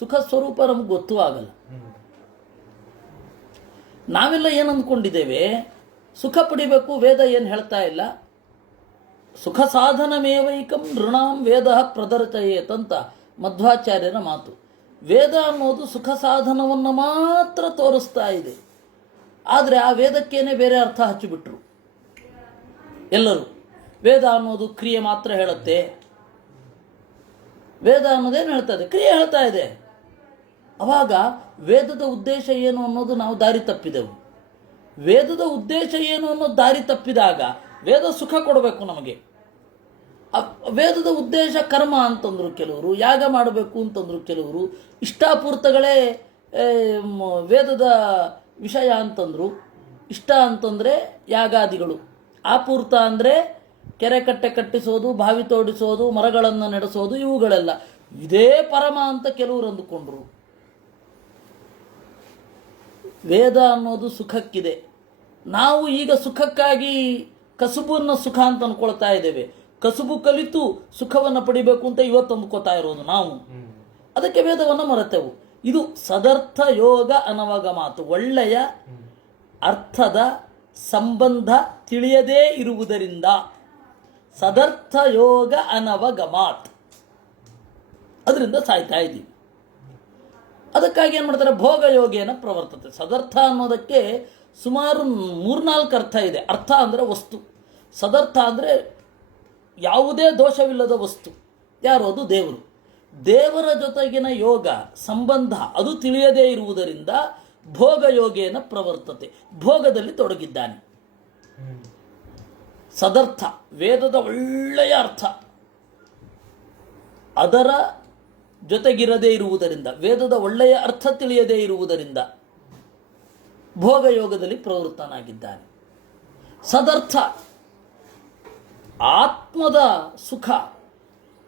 ಸುಖ ಸ್ವರೂಪ ನಮಗೆ ಗೊತ್ತೂ ಆಗಲ್ಲ. ನಾವೆಲ್ಲ ಏನು ಅಂದ್ಕೊಂಡಿದ್ದೇವೆ, ಸುಖ ಪಡಿಬೇಕು, ವೇದ ಏನು ಹೇಳ್ತಾ ಇಲ್ಲ. ಸುಖ ಸಾಧನಮೇವೈಕಂ ನೃಣಾಂ ವೇದ ಪ್ರದರ್ಶಯೇತ್ ಅಂತ ಮಧ್ವಾಚಾರ್ಯರ ಮಾತು. ವೇದ ಅನ್ನೋದು ಸುಖ ಸಾಧನವನ್ನು ಮಾತ್ರ ತೋರಿಸ್ತಾ ಇದೆ. ಆದರೆ ಆ ವೇದಕ್ಕೇನೆ ಬೇರೆ ಅರ್ಥ ಹಚ್ಚಿಬಿಟ್ರು ಎಲ್ಲರೂ. ವೇದ ಅನ್ನೋದು ಕ್ರಿಯೆ ಮಾತ್ರ ಹೇಳುತ್ತೆ, ವೇದ ಅನ್ನೋದೇನು ಹೇಳ್ತಾ ಕ್ರಿಯೆ ಹೇಳ್ತಾ ಇದೆ. ಅವಾಗ ವೇದದ ಉದ್ದೇಶ ಏನು ಅನ್ನೋದು ನಾವು ದಾರಿ ತಪ್ಪಿದೆವು. ವೇದದ ಉದ್ದೇಶ ಏನು ಅನ್ನೋದು ದಾರಿ ತಪ್ಪಿದಾಗ ವೇದ ಸುಖ ಕೊಡಬೇಕು ನಮಗೆ. ವೇದದ ಉದ್ದೇಶ ಕರ್ಮ ಅಂತಂದ್ರು ಕೆಲವರು, ಯಾಗ ಮಾಡಬೇಕು ಅಂತಂದ್ರು ಕೆಲವರು, ಇಷ್ಟಾಪೂರ್ತಗಳೇ ವೇದದ ವಿಷಯ ಅಂತಂದ್ರು. ಇಷ್ಟ ಅಂತಂದರೆ ಯಾಗಾದಿಗಳು, ಆಪೂರ್ತ ಅಂದರೆ ಕೆರೆ ಕಟ್ಟೆ ಕಟ್ಟಿಸೋದು, ಬಾವಿ ತೋಡಿಸೋದು, ಮರಗಳನ್ನು ನೆಡೆಸೋದು, ಇವುಗಳೆಲ್ಲ ಇದೇ ಪರಮ ಅಂತ ಕೆಲವರು ಅಂದುಕೊಂಡ್ರು. ವೇದ ಅನ್ನೋದು ಸುಖಕ್ಕಿದೆ. ನಾವು ಈಗ ಸುಖಕ್ಕಾಗಿ ಕಸುಬನ್ನು ಸುಖ ಅಂತ ಅನ್ಕೊಳ್ತಾ ಇದ್ದೇವೆ. ಕಸುಬು ಕಲಿತು ಸುಖವನ್ನು ಪಡಿಬೇಕು ಅಂತ ಇವತ್ತು ಅಂದ್ಕೋತಾ ಇರೋದು ನಾವು. ಅದಕ್ಕೆ ವೇದವನ್ನು ಮರೆತೆವು. ಇದು ಸದರ್ಥ ಯೋಗ ಅನವಗಮಾತು. ಒಳ್ಳೆಯ ಅರ್ಥದ ಸಂಬಂಧ ತಿಳಿಯದೇ ಇರುವುದರಿಂದ ಸದರ್ಥ ಯೋಗ ಅನವಗಮಾತ್, ಅದರಿಂದ ಸಾಯ್ತಾ ಇದ್ದೀವಿ. ಅದಕ್ಕಾಗಿ ಏನು ಮಾಡ್ತಾರೆ, ಭೋಗಯೋಗೇನ ಪ್ರವರ್ತತೆ. ಸದರ್ಥ ಅನ್ನೋದಕ್ಕೆ ಸುಮಾರು 3-4 ಅರ್ಥ ಇದೆ. ಅರ್ಥ ಅಂದರೆ ವಸ್ತು, ಸದರ್ಥ ಅಂದರೆ ಯಾವುದೇ ದೋಷವಿಲ್ಲದ ವಸ್ತು. ಯಾರು? ಅದು ದೇವರು. ದೇವರ ಜೊತೆಗಿನ ಯೋಗ ಸಂಬಂಧ ಅದು ತಿಳಿಯದೇ ಇರುವುದರಿಂದ ಭೋಗಯೋಗೇನ ಪ್ರವರ್ತತೆ, ಭೋಗದಲ್ಲಿ ತೊಡಗಿದ್ದಾನೆ. ಸದರ್ಥ ವೇದದ ಒಳ್ಳೆಯ ಅರ್ಥ ಅದರ ಜೊತೆಗಿರದೇ ಇರುವುದರಿಂದ, ವೇದದ ಒಳ್ಳೆಯ ಅರ್ಥ ತಿಳಿಯದೇ ಇರುವುದರಿಂದ ಭೋಗಯೋಗದಲ್ಲಿ ಪ್ರವೃತ್ತನಾಗಿದ್ದಾನೆ. ಸದರ್ಥ ಆತ್ಮದ ಸುಖ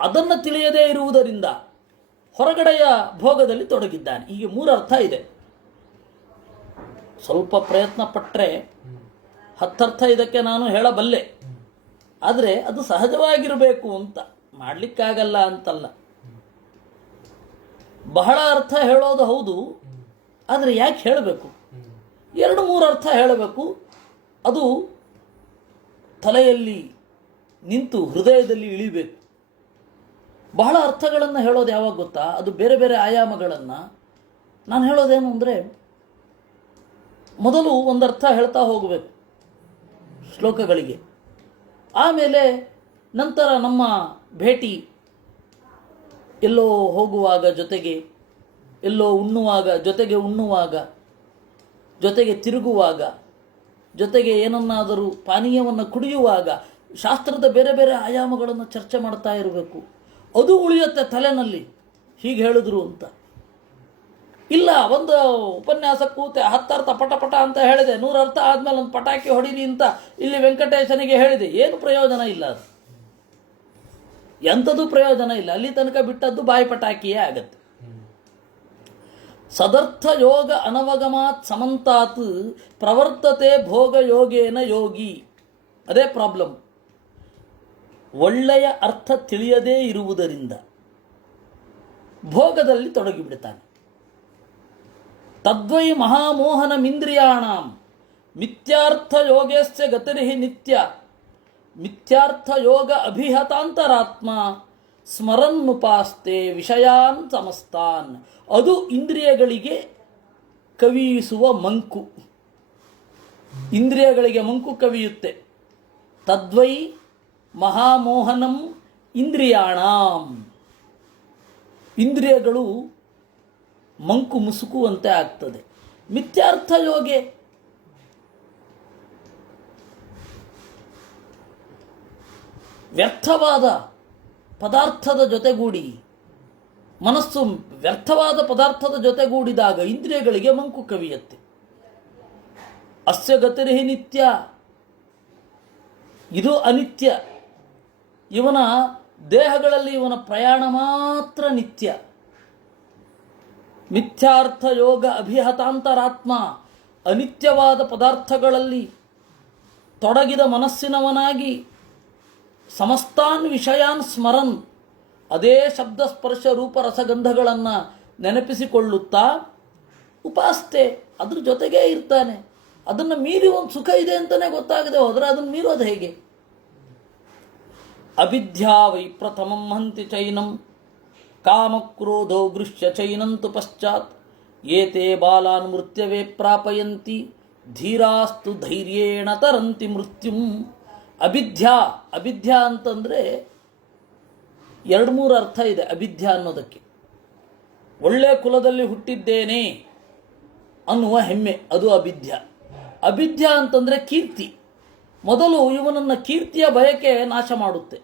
ಅದನ್ನು ತಿಳಿಯದೇ ಇರುವುದರಿಂದ ಹೊರಗಡೆಯ ಭೋಗದಲ್ಲಿ ತೊಡಗಿದ್ದಾನೆ. ಹೀಗೆ 3 ಅರ್ಥ ಇದೆ. ಸ್ವಲ್ಪ ಪ್ರಯತ್ನ ಪಟ್ಟರೆ 10 ಅರ್ಥ ಇದಕ್ಕೆ ನಾನು ಹೇಳಬಲ್ಲೆ. ಆದರೆ ಅದು ಸಹಜವಾಗಿರಬೇಕು ಅಂತ, ಮಾಡಲಿಕ್ಕಾಗಲ್ಲ ಅಂತಲ್ಲ. ಬಹಳ ಅರ್ಥ ಹೇಳೋದು ಹೌದು, ಆದರೆ ಯಾಕೆ ಹೇಳಬೇಕು? 2-3 ಅರ್ಥ ಹೇಳಬೇಕು. ಅದು ತಲೆಯಲ್ಲಿ ನಿಂತು ಹೃದಯದಲ್ಲಿ ಇಳಿಬೇಕು. ಬಹಳ ಅರ್ಥಗಳನ್ನು ಹೇಳೋದು ಯಾವಾಗ ಗೊತ್ತಾ? ಅದು ಬೇರೆ ಬೇರೆ ಆಯಾಮಗಳನ್ನು. ನಾನು ಹೇಳೋದೇನು ಅಂದರೆ, ಮೊದಲು ಒಂದು ಅರ್ಥ ಹೇಳ್ತಾ ಹೋಗಬೇಕು ಶ್ಲೋಕಗಳಿಗೆ, ಆಮೇಲೆ ನಂತರ ನಮ್ಮ ಭೇಟಿ ಎಲ್ಲೋ ಹೋಗುವಾಗ ಜೊತೆಗೆ, ಎಲ್ಲೋ ಉಣ್ಣುವಾಗ ಜೊತೆಗೆ, ಉಣ್ಣುವಾಗ ಜೊತೆಗೆ, ತಿರುಗುವಾಗ ಜೊತೆಗೆ, ಏನನ್ನಾದರೂ ಪಾನೀಯವನ್ನು ಕುಡಿಯುವಾಗ ಶಾಸ್ತ್ರದ ಬೇರೆ ಬೇರೆ ಆಯಾಮಗಳನ್ನು ಚರ್ಚೆ ಮಾಡ್ತಾ ಇರಬೇಕು. ಅದು ಉಳಿಯುತ್ತೆ ತಲೆನಲ್ಲಿ, ಹೀಗೆ ಹೇಳಿದ್ರು ಅಂತ. ಇಲ್ಲ, ಒಂದು ಉಪನ್ಯಾಸ ಕೂತೆ 10 ಅರ್ಥ ಪಟ ಅಂತ ಹೇಳಿದೆ, 100 ಅರ್ಥ ಆದಮೇಲೆ ಒಂದು ಪಟಾಕಿ ಹೊಡೀರಿ ಅಂತ ಇಲ್ಲಿ ವೆಂಕಟೇಶನಿಗೆ ಹೇಳಿದೆ. ಏನು ಪ್ರಯೋಜನ ಇಲ್ಲ, ಅದು ಎಂಥದ್ದು ಪ್ರಯೋಜನ ಇಲ್ಲ. ಅಲ್ಲಿ ತನಕ ಬಿಟ್ಟದ್ದು ಬಾಯಿ ಪಟಾಕಿಯೇ ಆಗತ್ತೆ. ಸದರ್ಥ ಯೋಗ ಅನವಗಮಾತ್ ಸಮಂತಾತ್ ಪ್ರವರ್ತತೆ ಭೋಗಯೋಗೇನ ಯೋಗಿ. ಅದೇ ಪ್ರಾಬ್ಲಮ್. ಒಳ್ಳೆಯ ಅರ್ಥ ತಿಳಿಯದೇ ಇರುವುದರಿಂದ ಭೋಗದಲ್ಲಿ ತೊಡಗಿಬಿಡ್ತಾನೆ. ತದ್ವೈ ಮಹಾಮೋಹನಮಿಂದ್ರಿಯಾಣಾಂ ಮಿಥ್ಯಾರ್ಥ ಯೋಗೇಶ್ಚ ಗತಿರ್ಹಿ ನಿತ್ಯ ಮಿಥ್ಯಾರ್ಥ ಯೋಗ ಅಭಿಹತಾಂತರಾತ್ಮ ಸ್ಮರನ್ನುಪಾಸ್ತೆ ವಿಷಯಾನ್ ಸಮಸ್ತಾನ್. ಅದು ಇಂದ್ರಿಯಗಳಿಗೆ ಕವಿಯಿಸುವ ಮಂಕು. ಇಂದ್ರಿಯಗಳಿಗೆ ಮಂಕು ಕವಿಯುತ್ತೆ. ತದ್ವೈ ಮಹಾಮೋಹನಂ ಇಂದ್ರಿಯಾಣಾಂ. ಇಂದ್ರಿಯಗಳು ಮಂಕು ಮುಸುಕುವಂತೆ ಆಗ್ತದೆ. ಮಿಥ್ಯಾರ್ಥ ಯೋಗೆ ವ್ಯರ್ಥವಾದ ಪದಾರ್ಥದ ಜೊತೆಗೂಡಿ, ಮನಸ್ಸು ವ್ಯರ್ಥವಾದ ಪದಾರ್ಥದ ಜೊತೆಗೂಡಿದಾಗ ಇಂದ್ರಿಯಗಳಿಗೆ ಮಂಕು ಕವಿಯುತ್ತೆ. ಅಸ್ಯ ಗತಿರ್ಹಿ ನಿತ್ಯ, ಇದು ಅನಿತ್ಯ. ಇವನ ದೇಹಗಳಲ್ಲಿ ಇವನ ಪ್ರಯಾಣ ಮಾತ್ರ ನಿತ್ಯ. ಮಿಥ್ಯಾರ್ಥ ಯೋಗ ಅಭಿಹತಾಂತರಾತ್ಮ. ಅನಿತ್ಯವಾದ ಪದಾರ್ಥಗಳಲ್ಲಿ ತೊಡಗಿದ ಮನಸ್ಸಿನವನಾಗಿ ಸಮಸ್ತಾನ್ ವಿಷಯಾನ್ ಸ್ಮರನ್, ಅದೇ ಶಬ್ದ ಸ್ಪರ್ಶ ರೂಪ ರಸಗಂಧಗಳನ್ನು ನೆನಪಿಸಿಕೊಳ್ಳುತ್ತಾ ಉಪಾಸ್ತೆ, ಅದ್ರ ಜೊತೆಗೇ ಇರ್ತಾನೆ. ಅದನ್ನು ಮೀರಿ ಒಂದು ಸುಖ ಇದೆ ಅಂತಲೇ ಗೊತ್ತಾಗದೆ ಹೋದರೆ ಅದನ್ನು ಮೀರೋದು ಹೇಗೆ? ಅವಿದ್ಯಾ ವೈ ಪ್ರಥಮಂ ಹಂತಿ ಚೈನಂ ಕಾಮಕ್ರೋಧೋ ಗೃಹ್ಯ ಚೈನಂತು ಪಶ್ಚಾತ್ ಏತೆ ಬಾಲಾನ್ ಮೃತ್ಯವೇ ಪ್ರಾಪಯಂತಿ ಧೀರಾಸ್ತು ಧೈರ್ಯೇಣ ತರಂತಿ ಮೃತ್ಯುಂ. ಅವಿದ್ಯಾ, ಅವಿದ್ಯಾ ಅಂತಂದರೆ 2-3 ಅರ್ಥ ಇದೆ ಅವಿದ್ಯಾ ಅನ್ನೋದಕ್ಕೆ. ಒಳ್ಳೆ ಕುಲದಲ್ಲಿ ಹುಟ್ಟಿದ್ದೇನೆ ಅನ್ನುವ ಹೆಮ್ಮೆ, ಅದು ಅವಿದ್ಯಾ. ಅವಿದ್ಯಾ ಅಂತಂದರೆ ಕೀರ್ತಿ. ಮೊದಲು ಇವನನ್ನು ಕೀರ್ತಿಯ ಬಯಕೆ ನಾಶ ಮಾಡುತ್ತೆ.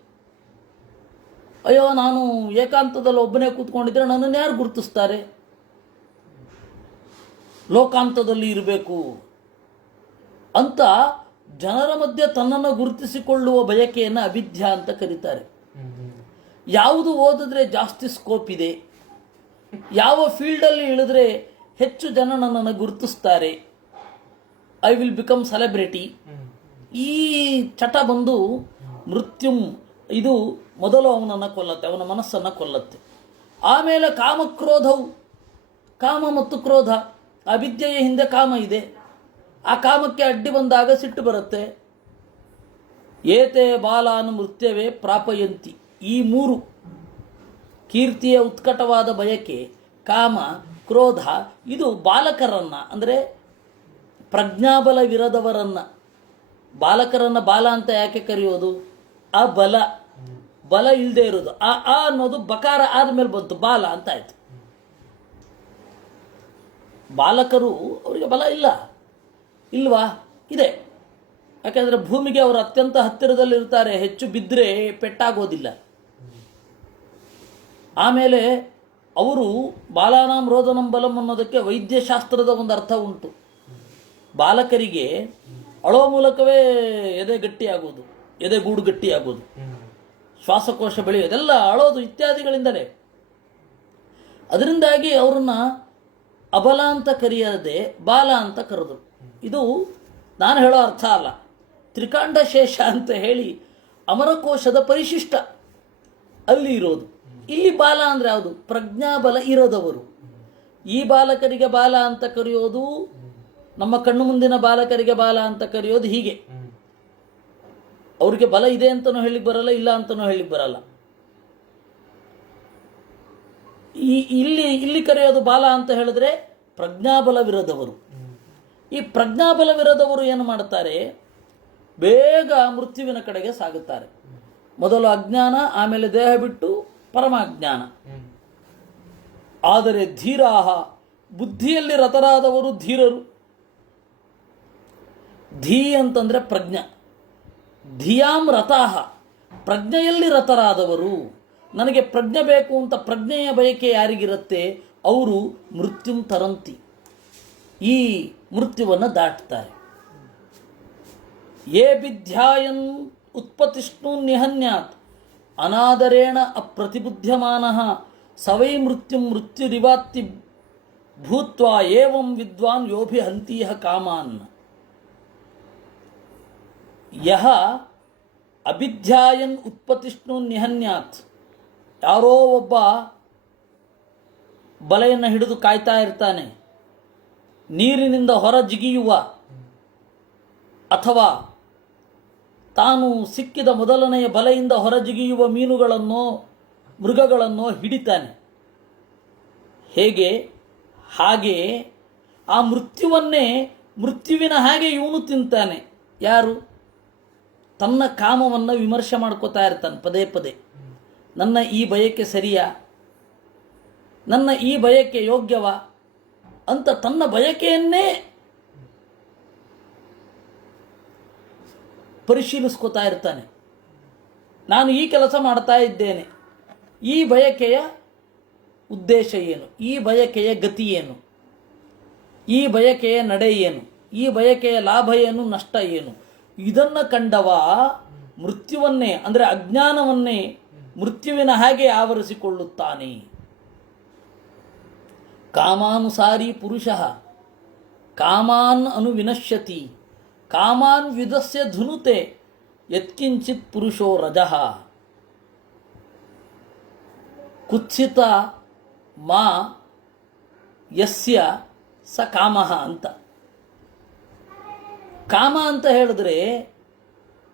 ಅಯ್ಯೋ, ನಾನು ಏಕಾಂತದಲ್ಲಿ ಒಬ್ಬನೇ ಕೂತ್ಕೊಂಡಿದ್ರೆ ನನ್ನನ್ನು ಯಾರು ಗುರುತಿಸ್ತಾರೆ? ಲೋಕಾಂತದಲ್ಲಿ ಇರಬೇಕು ಅಂತ ಜನರ ಮಧ್ಯೆ ತನ್ನನ್ನು ಗುರುತಿಸಿಕೊಳ್ಳುವ ಬಯಕೆಯನ್ನು ಅವಿದ್ಯಾ ಅಂತ ಕರೀತಾರೆ. ಯಾವುದು ಓದಿದ್ರೆ ಜಾಸ್ತಿ ಸ್ಕೋಪ್ ಇದೆ, ಯಾವ ಫೀಲ್ಡಲ್ಲಿ ಇಳಿದ್ರೆ ಹೆಚ್ಚು ಜನ ನನ್ನನ್ನು ಗುರುತಿಸ್ತಾರೆ, ಐ ವಿಲ್ ಬಿಕಮ್ ಸೆಲೆಬ್ರಿಟಿ, ಈ ಚಟ ಬಂದು ಮೃತ್ಯುಂ ಇದು ಮೊದಲು ಅವನನ್ನು ಕೊಲ್ಲತ್ತೆ, ಅವನ ಮನಸ್ಸನ್ನು ಕೊಲ್ಲತ್ತೆ. ಆಮೇಲೆ ಕಾಮಕ್ರೋಧವು, ಕಾಮ ಮತ್ತು ಕ್ರೋಧ, ಅವಿದ್ಯೆಯ ಹಿಂದೆ ಕಾಮ ಇದೆ. ಆ ಕಾಮಕ್ಕೆ ಅಡ್ಡಿ ಬಂದಾಗ ಸಿಟ್ಟು ಬರುತ್ತೆ. ಏತೆ ಬಾಲಾನು ಮೃತ್ಯವೇ ಪ್ರಾಪಯಂತಿ. ಈ ಮೂರು ಕೀರ್ತಿಯ ಉತ್ಕಟವಾದ ಬಯಕೆ, ಕಾಮ, ಕ್ರೋಧ, ಇದು ಬಾಲಕರನ್ನ ಅಂದರೆ ಪ್ರಜ್ಞಾಬಲವಿರದವರನ್ನ, ಬಾಲಕರನ್ನ ಬಾಲ ಅಂತ ಯಾಕೆ ಕರೆಯೋದು? ಆ ಬಲ, ಬಲ ಇಲ್ಲದೆ ಇರೋದು. ಆ ಅನ್ನೋದು ಬಕಾರ ಆದ್ಮೇಲೆ ಬಂತು, ಬಾಲ ಅಂತ ಆಯ್ತು. ಬಾಲಕರು ಅವರಿಗೆ ಬಲ ಇಲ್ವಾ? ಇದೆ. ಯಾಕೆಂದರೆ ಭೂಮಿಗೆ ಅವರು ಅತ್ಯಂತ ಹತ್ತಿರದಲ್ಲಿರ್ತಾರೆ, ಹೆಚ್ಚು ಬಿದ್ದರೆ ಪೆಟ್ಟಾಗೋದಿಲ್ಲ. ಆಮೇಲೆ ಅವರು ಬಾಲಾನಾಂ ರೋದನಂ ಬಲಂ ಅನ್ನೋದಕ್ಕೆ ವೈದ್ಯಶಾಸ್ತ್ರದ ಒಂದು ಅರ್ಥ ಉಂಟು. ಬಾಲಕರಿಗೆ ಅಳೋ ಮೂಲಕವೇ ಎದೆ ಗಟ್ಟಿಯಾಗೋದು, ಎದೆಗೂಡು ಗಟ್ಟಿಯಾಗೋದು, ಶ್ವಾಸಕೋಶ ಬೆಳೆಯೋದೆಲ್ಲ ಅಳೋದು ಇತ್ಯಾದಿಗಳಿಂದಲೇ. ಅದರಿಂದಾಗಿ ಅವರನ್ನು ಅಬಲ ಅಂತ ಕರೆಯದೆ ಬಾಲ ಅಂತ ಕರೆದು. ಇದು ನಾನು ಹೇಳೋ ಅರ್ಥ ಅಲ್ಲ, ತ್ರಿಕಾಂಡ ಶೇಷ ಅಂತ ಹೇಳಿ ಅಮರಕೋಶದ ಪರಿಶಿಷ್ಟ ಅಲ್ಲಿ ಇರೋದು. ಇಲ್ಲಿ ಬಾಲ ಅಂದರೆ ಯಾವುದು? ಪ್ರಜ್ಞಾಬಲ ಇರೋದವರು. ಈ ಬಾಲಕರಿಗೆ ಬಾಲ ಅಂತ ಕರೆಯೋದು, ನಮ್ಮ ಕಣ್ಣು ಮುಂದಿನ ಬಾಲಕರಿಗೆ ಬಾಲ ಅಂತ ಕರೆಯೋದು ಹೀಗೆ. ಅವ್ರಿಗೆ ಬಲ ಇದೆ ಅಂತನೂ ಹೇಳಿಕ್ ಬರಲ್ಲ, ಇಲ್ಲ ಅಂತನೂ ಹೇಳಿಕ್ ಬರಲ್ಲ. ಇಲ್ಲಿ ಕರೆಯೋದು ಬಾಲ ಅಂತ ಹೇಳಿದ್ರೆ ಪ್ರಜ್ಞಾಬಲವಿರದವರು. ಈ ಪ್ರಜ್ಞಾಬಲವಿರದವರು ಏನು ಮಾಡ್ತಾರೆ? ಬೇಗ ಮೃತ್ಯುವಿನ ಕಡೆಗೆ ಸಾಗುತ್ತಾರೆ. ಮೊದಲು ಅಜ್ಞಾನ, ಆಮೇಲೆ ದೇಹ ಬಿಟ್ಟು ಪರಮಾಜ್ಞಾನ. ಆದರೆ ಧೀರಾಹ, ಬುದ್ಧಿಯಲ್ಲಿ ರತರಾದವರು ಧೀರರು. ಧೀ ಅಂತಂದ್ರೆ ಪ್ರಜ್ಞಾ, ಧಿಯಾಂ ರತಾಹ, ಪ್ರಜ್ಞೆಯಲ್ಲಿ ರತರಾದವರು. ನನಗೆ ಪ್ರಜ್ಞೆ ಬೇಕು ಅಂತ ಪ್ರಜ್ಞೆಯ ಬಯಕೆ ಯಾರಿಗಿರುತ್ತೆ? ಅವರು ಮೃತ್ಯುಂ ತರಂತಿ, ಈ ಮೃತ್ಯುವನ್ನು ದಾಟ್ತಾರೆ. ಯೇ ವಿದ್ಯಾಯನ್ ಉತ್ಪತಿಷ್ಣು ನಿಹನ್ಯಾತ್ ಅನಾದರೇಣ ಅಪ್ರತಿಬುದ್ಧ್ಯಮಾನಃ ಸವೈ ಮೃತ್ಯುಂ ಮೃತ್ಯುರಿವಾತ್ತಿ ಭೂತ್ವಾ ಏವಂ ವಿದ್ವಾನ್ ಯೋಭಿ ಹಂತೀಹ ಕಾಮಾನ್. ಯಹ ಅಭಿಧ್ಯಾಯನ್ ಉತ್ಪತಿಷ್ಣು ನಿಹನ್ಯಾತ್, ಯಾರೋ ಒಬ್ಬ ಬಲೆಯನ್ನು ಹಿಡಿದು ಕಾಯ್ತಾ ಇರ್ತಾನೆ, ನೀರಿನಿಂದ ಹೊರ ಜಿಗಿಯುವ ಅಥವಾ ತಾನು ಸಿಕ್ಕಿದ ಮೊದಲನೆಯ ಬಲೆಯಿಂದ ಹೊರಜಿಗಿಯುವ ಮೀನುಗಳನ್ನೋ ಮೃಗಗಳನ್ನೋ ಹಿಡಿತಾನೆ. ಹಾಗೆ ಆ ಮೃತ್ಯುವನ್ನೇ ಮೃತ್ಯುವಿನ ಹಾಗೆ ಇವನು ತಿಂತಾನೆ. ಯಾರು? ತನ್ನ ಕಾಮವನ್ನು ವಿಮರ್ಶೆ ಮಾಡ್ಕೋತಾ ಇರ್ತಾನೆ ಪದೇ ಪದೇ. ನನ್ನ ಈ ಬಯಕೆ ಸರಿಯಾ? ನನ್ನ ಈ ಬಯಕೆ ಯೋಗ್ಯವಾ ಅಂತ ತನ್ನ ಬಯಕೆಯನ್ನೇ ಪರಿಶೀಲಿಸ್ಕೋತಾ ಇರ್ತಾನೆ. ನಾನು ಈ ಕೆಲಸ ಮಾಡ್ತಾ ಇದ್ದೇನೆ, ಈ ಬಯಕೆಯ ಉದ್ದೇಶ ಏನು? ಈ ಬಯಕೆಯ ಗತಿ ಏನು? ಈ ಬಯಕೆಯ ನಡೆ ಏನು? ಈ ಬಯಕೆಯ ಲಾಭ ಏನು, ನಷ್ಟ ಏನು? ಇದನ್ನು ಕಂಡವ ಮೃತ್ಯುವನ್ನೇ ಅಂದರೆ ಅಜ್ಞಾನವನ್ನೇ ಮೃತ್ಯುವಿನ ಹಾಗೆ ಆವರಿಸಿಕೊಳ್ಳುತ್ತಾನೆ. ಕಾಮಾನುಸಾರಿ ಪುರುಷಃ ಕಾಮಾನ್ ಅನುವಿನಶ್ಯತಿ ಕಾಮಾನ್ ವಿದಸ್ಯ ಧುನುತೆ ಯತ್ಕಿಂಚಿತ್ ಪುರುಷೋ ರಜಃ. ಕುತ್ಸಿತ ಮಾ ಯಸ್ಯ ಸ ಕಾಮಃ ಅಂತ. ಕಾಮ ಅಂತ ಹೇಳಿದ್ರೆ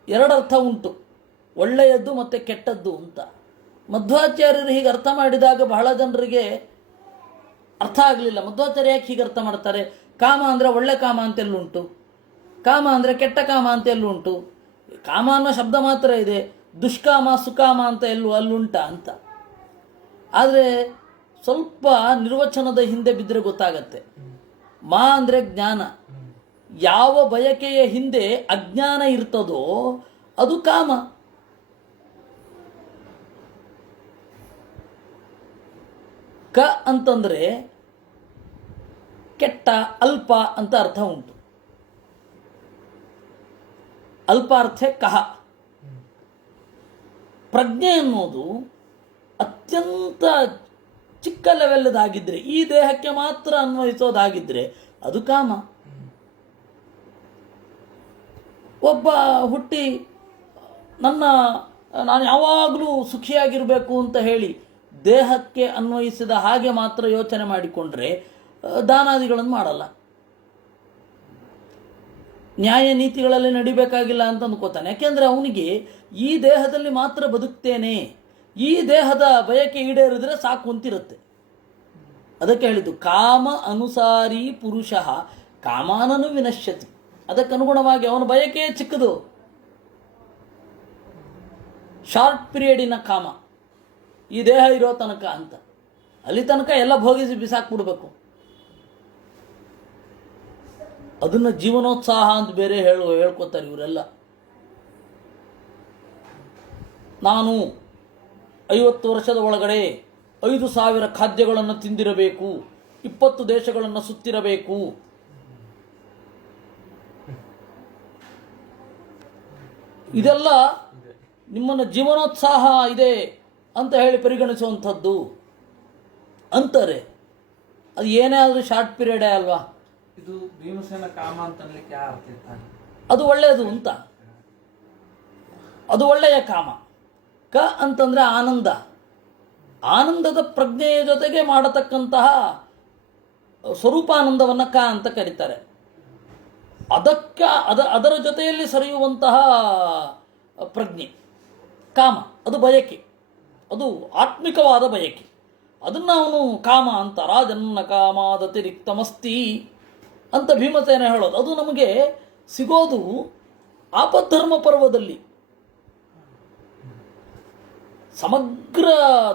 ಎರಡರ್ಥ ಉಂಟು, ಒಳ್ಳೆಯದ್ದು ಮತ್ತು ಕೆಟ್ಟದ್ದು ಅಂತ. ಮಧ್ವಾಚಾರ್ಯರು ಹೀಗೆ ಅರ್ಥ ಮಾಡಿದಾಗ ಬಹಳ ಜನರಿಗೆ ಅರ್ಥ ಆಗಲಿಲ್ಲ. ಮಧ್ವಾಚಾರ್ಯ ಯಾಕೆ ಹೀಗೆ ಅರ್ಥ ಮಾಡ್ತಾರೆ? ಕಾಮ ಅಂದರೆ ಒಳ್ಳೆ ಕಾಮ ಅಂತೆಲ್ಲುಂಟು, ಕಾಮ ಅಂದರೆ ಕೆಟ್ಟ ಕಾಮ ಅಂತ ಎಲ್ಲುಂಟು. ಕಾಮ ಅನ್ನೋ ಶಬ್ದ ಮಾತ್ರ ಇದೆ, ದುಷ್ಕಾಮ ಸುಕಾಮ ಅಂತ ಅಲ್ಲುಂಟ ಅಂತ. ಆದರೆ ಸ್ವಲ್ಪ ನಿರ್ವಚನದ ಹಿಂದೆ ಬಿದ್ದರೆ ಗೊತ್ತಾಗತ್ತೆ. ಮಾ ಅಂದರೆ ಜ್ಞಾನ. ಯಾವ ಬಯಕೆಯ ಹಿಂದೆ ಅಜ್ಞಾನ ಇರ್ತದೋ ಅದು ಕಾಮ. ಕ ಅಂತಂದರೆ ಕೆಟ್ಟ, ಅಲ್ಪ ಅಂತ ಅರ್ಥ ಉಂಟು. ಅಲ್ಪಾರ್ಥೆ ಕಹ. ಪ್ರಜ್ಞೆ ಅನ್ನೋದು ಅತ್ಯಂತ ಚಿಕ್ಕ ಲೆವೆಲ್ದಾಗಿದ್ದರೆ, ಈ ದೇಹಕ್ಕೆ ಮಾತ್ರ ಅನ್ವಯಿಸೋದಾಗಿದ್ದರೆ ಅದು ಕಾಮ. ಒಬ್ಬ ಹುಟ್ಟಿ ನಾನು ಯಾವಾಗಲೂ ಸುಖಿಯಾಗಿರಬೇಕು ಅಂತ ಹೇಳಿ ದೇಹಕ್ಕೆ ಅನ್ವಯಿಸಿದ ಹಾಗೆ ಮಾತ್ರ ಯೋಚನೆ ಮಾಡಿಕೊಂಡ್ರೆ ದಾನಾದಿಗಳನ್ನು ಮಾಡಲ್ಲ. ನ್ಯಾಯ ನೀತಿಗಳಲ್ಲಿ ನಡಿಬೇಕಾಗಿಲ್ಲ ಅಂತ ಅಂದ್ಕೋತಾನೆ. ಯಾಕೆಂದರೆ ಅವನಿಗೆ ಈ ದೇಹದಲ್ಲಿ ಮಾತ್ರ ಬದುಕ್ತೇನೆ, ಈ ದೇಹದ ಬಯಕೆ ಈಡೇರಿದ್ರೆ ಸಾಕು ಅಂತಿರುತ್ತೆ. ಅದಕ್ಕೆ ಹೇಳಿದ್ದು ಕಾಮ ಅನುಸಾರಿ ಪುರುಷ ಕಾಮಾನನು ವಿನಶ್ಯತಿ. ಅದಕ್ಕನುಗುಣವಾಗಿ ಅವನ ಬಯಕೆ ಚಿಕ್ಕದು, ಶಾರ್ಟ್ ಪೀರಿಯಡಿನ ಕಾಮ, ಈ ದೇಹ ಇರೋ ತನಕ ಅಂತ. ಅಲ್ಲಿ ತನಕ ಎಲ್ಲ ಭೋಗಿಸಿ ಬಿಸಾಕ್ಬಿಡ್ಬೇಕು. ಅದನ್ನು ಜೀವನೋತ್ಸಾಹ ಅಂತ ಬೇರೆ ಹೇಳ್ಕೊತಾರೆ ಇವರೆಲ್ಲ. ನಾನು 50 ವರ್ಷದ ಒಳಗಡೆ 5,000 ಖಾದ್ಯಗಳನ್ನು ತಿಂದಿರಬೇಕು, 20 ದೇಶಗಳನ್ನು ಸುತ್ತಿರಬೇಕು. ಇದೆಲ್ಲ ನಿಮ್ಮನ್ನು ಜೀವನೋತ್ಸಾಹ ಇದೆ ಅಂತ ಹೇಳಿ ಪರಿಗಣಿಸುವಂಥದ್ದು ಅಂತಾರೆ. ಅದು ಏನೇ ಆದರೂ ಶಾರ್ಟ್ ಪೀರಿಯಡೇ ಅಲ್ವಾ. ಇದು ಭೀಮಸೇನ ಕಾಮ ಅಂತ ಅದು ಒಳ್ಳೆಯದು ಅಂತ, ಅದು ಒಳ್ಳೆಯ ಕಾಮ. ಕ ಅಂತಂದ್ರೆ ಆನಂದ, ಆನಂದದ ಪ್ರಜ್ಞೆಯ ಜೊತೆಗೆ ಮಾಡತಕ್ಕಂತಹ ಸ್ವರೂಪಾನಂದವನ್ನು ಕ ಅಂತ ಕರೀತಾರೆ. ಅದರ ಜೊತೆಯಲ್ಲಿ ಸರಿಯುವಂತಹ ಪ್ರಜ್ಞೆ ಕಾಮ, ಅದು ಬಯಕೆ, ಅದು ಆತ್ಮಿಕವಾದ ಬಯಕೆ. ಅದನ್ನು ಅವನು ಕಾಮ ಅಂತ. ರಾಜನ್ನ ಕಾಮಾದತಿರಿಕ್ತಮಸ್ತಿ ಅಂತ ಭೀಮಸೇನ ಹೇಳೋದು. ಅದು ನಮಗೆ ಸಿಗೋದು ಆಪದ್ಧರ್ಮ ಪರ್ವದಲ್ಲಿ. ಸಮಗ್ರ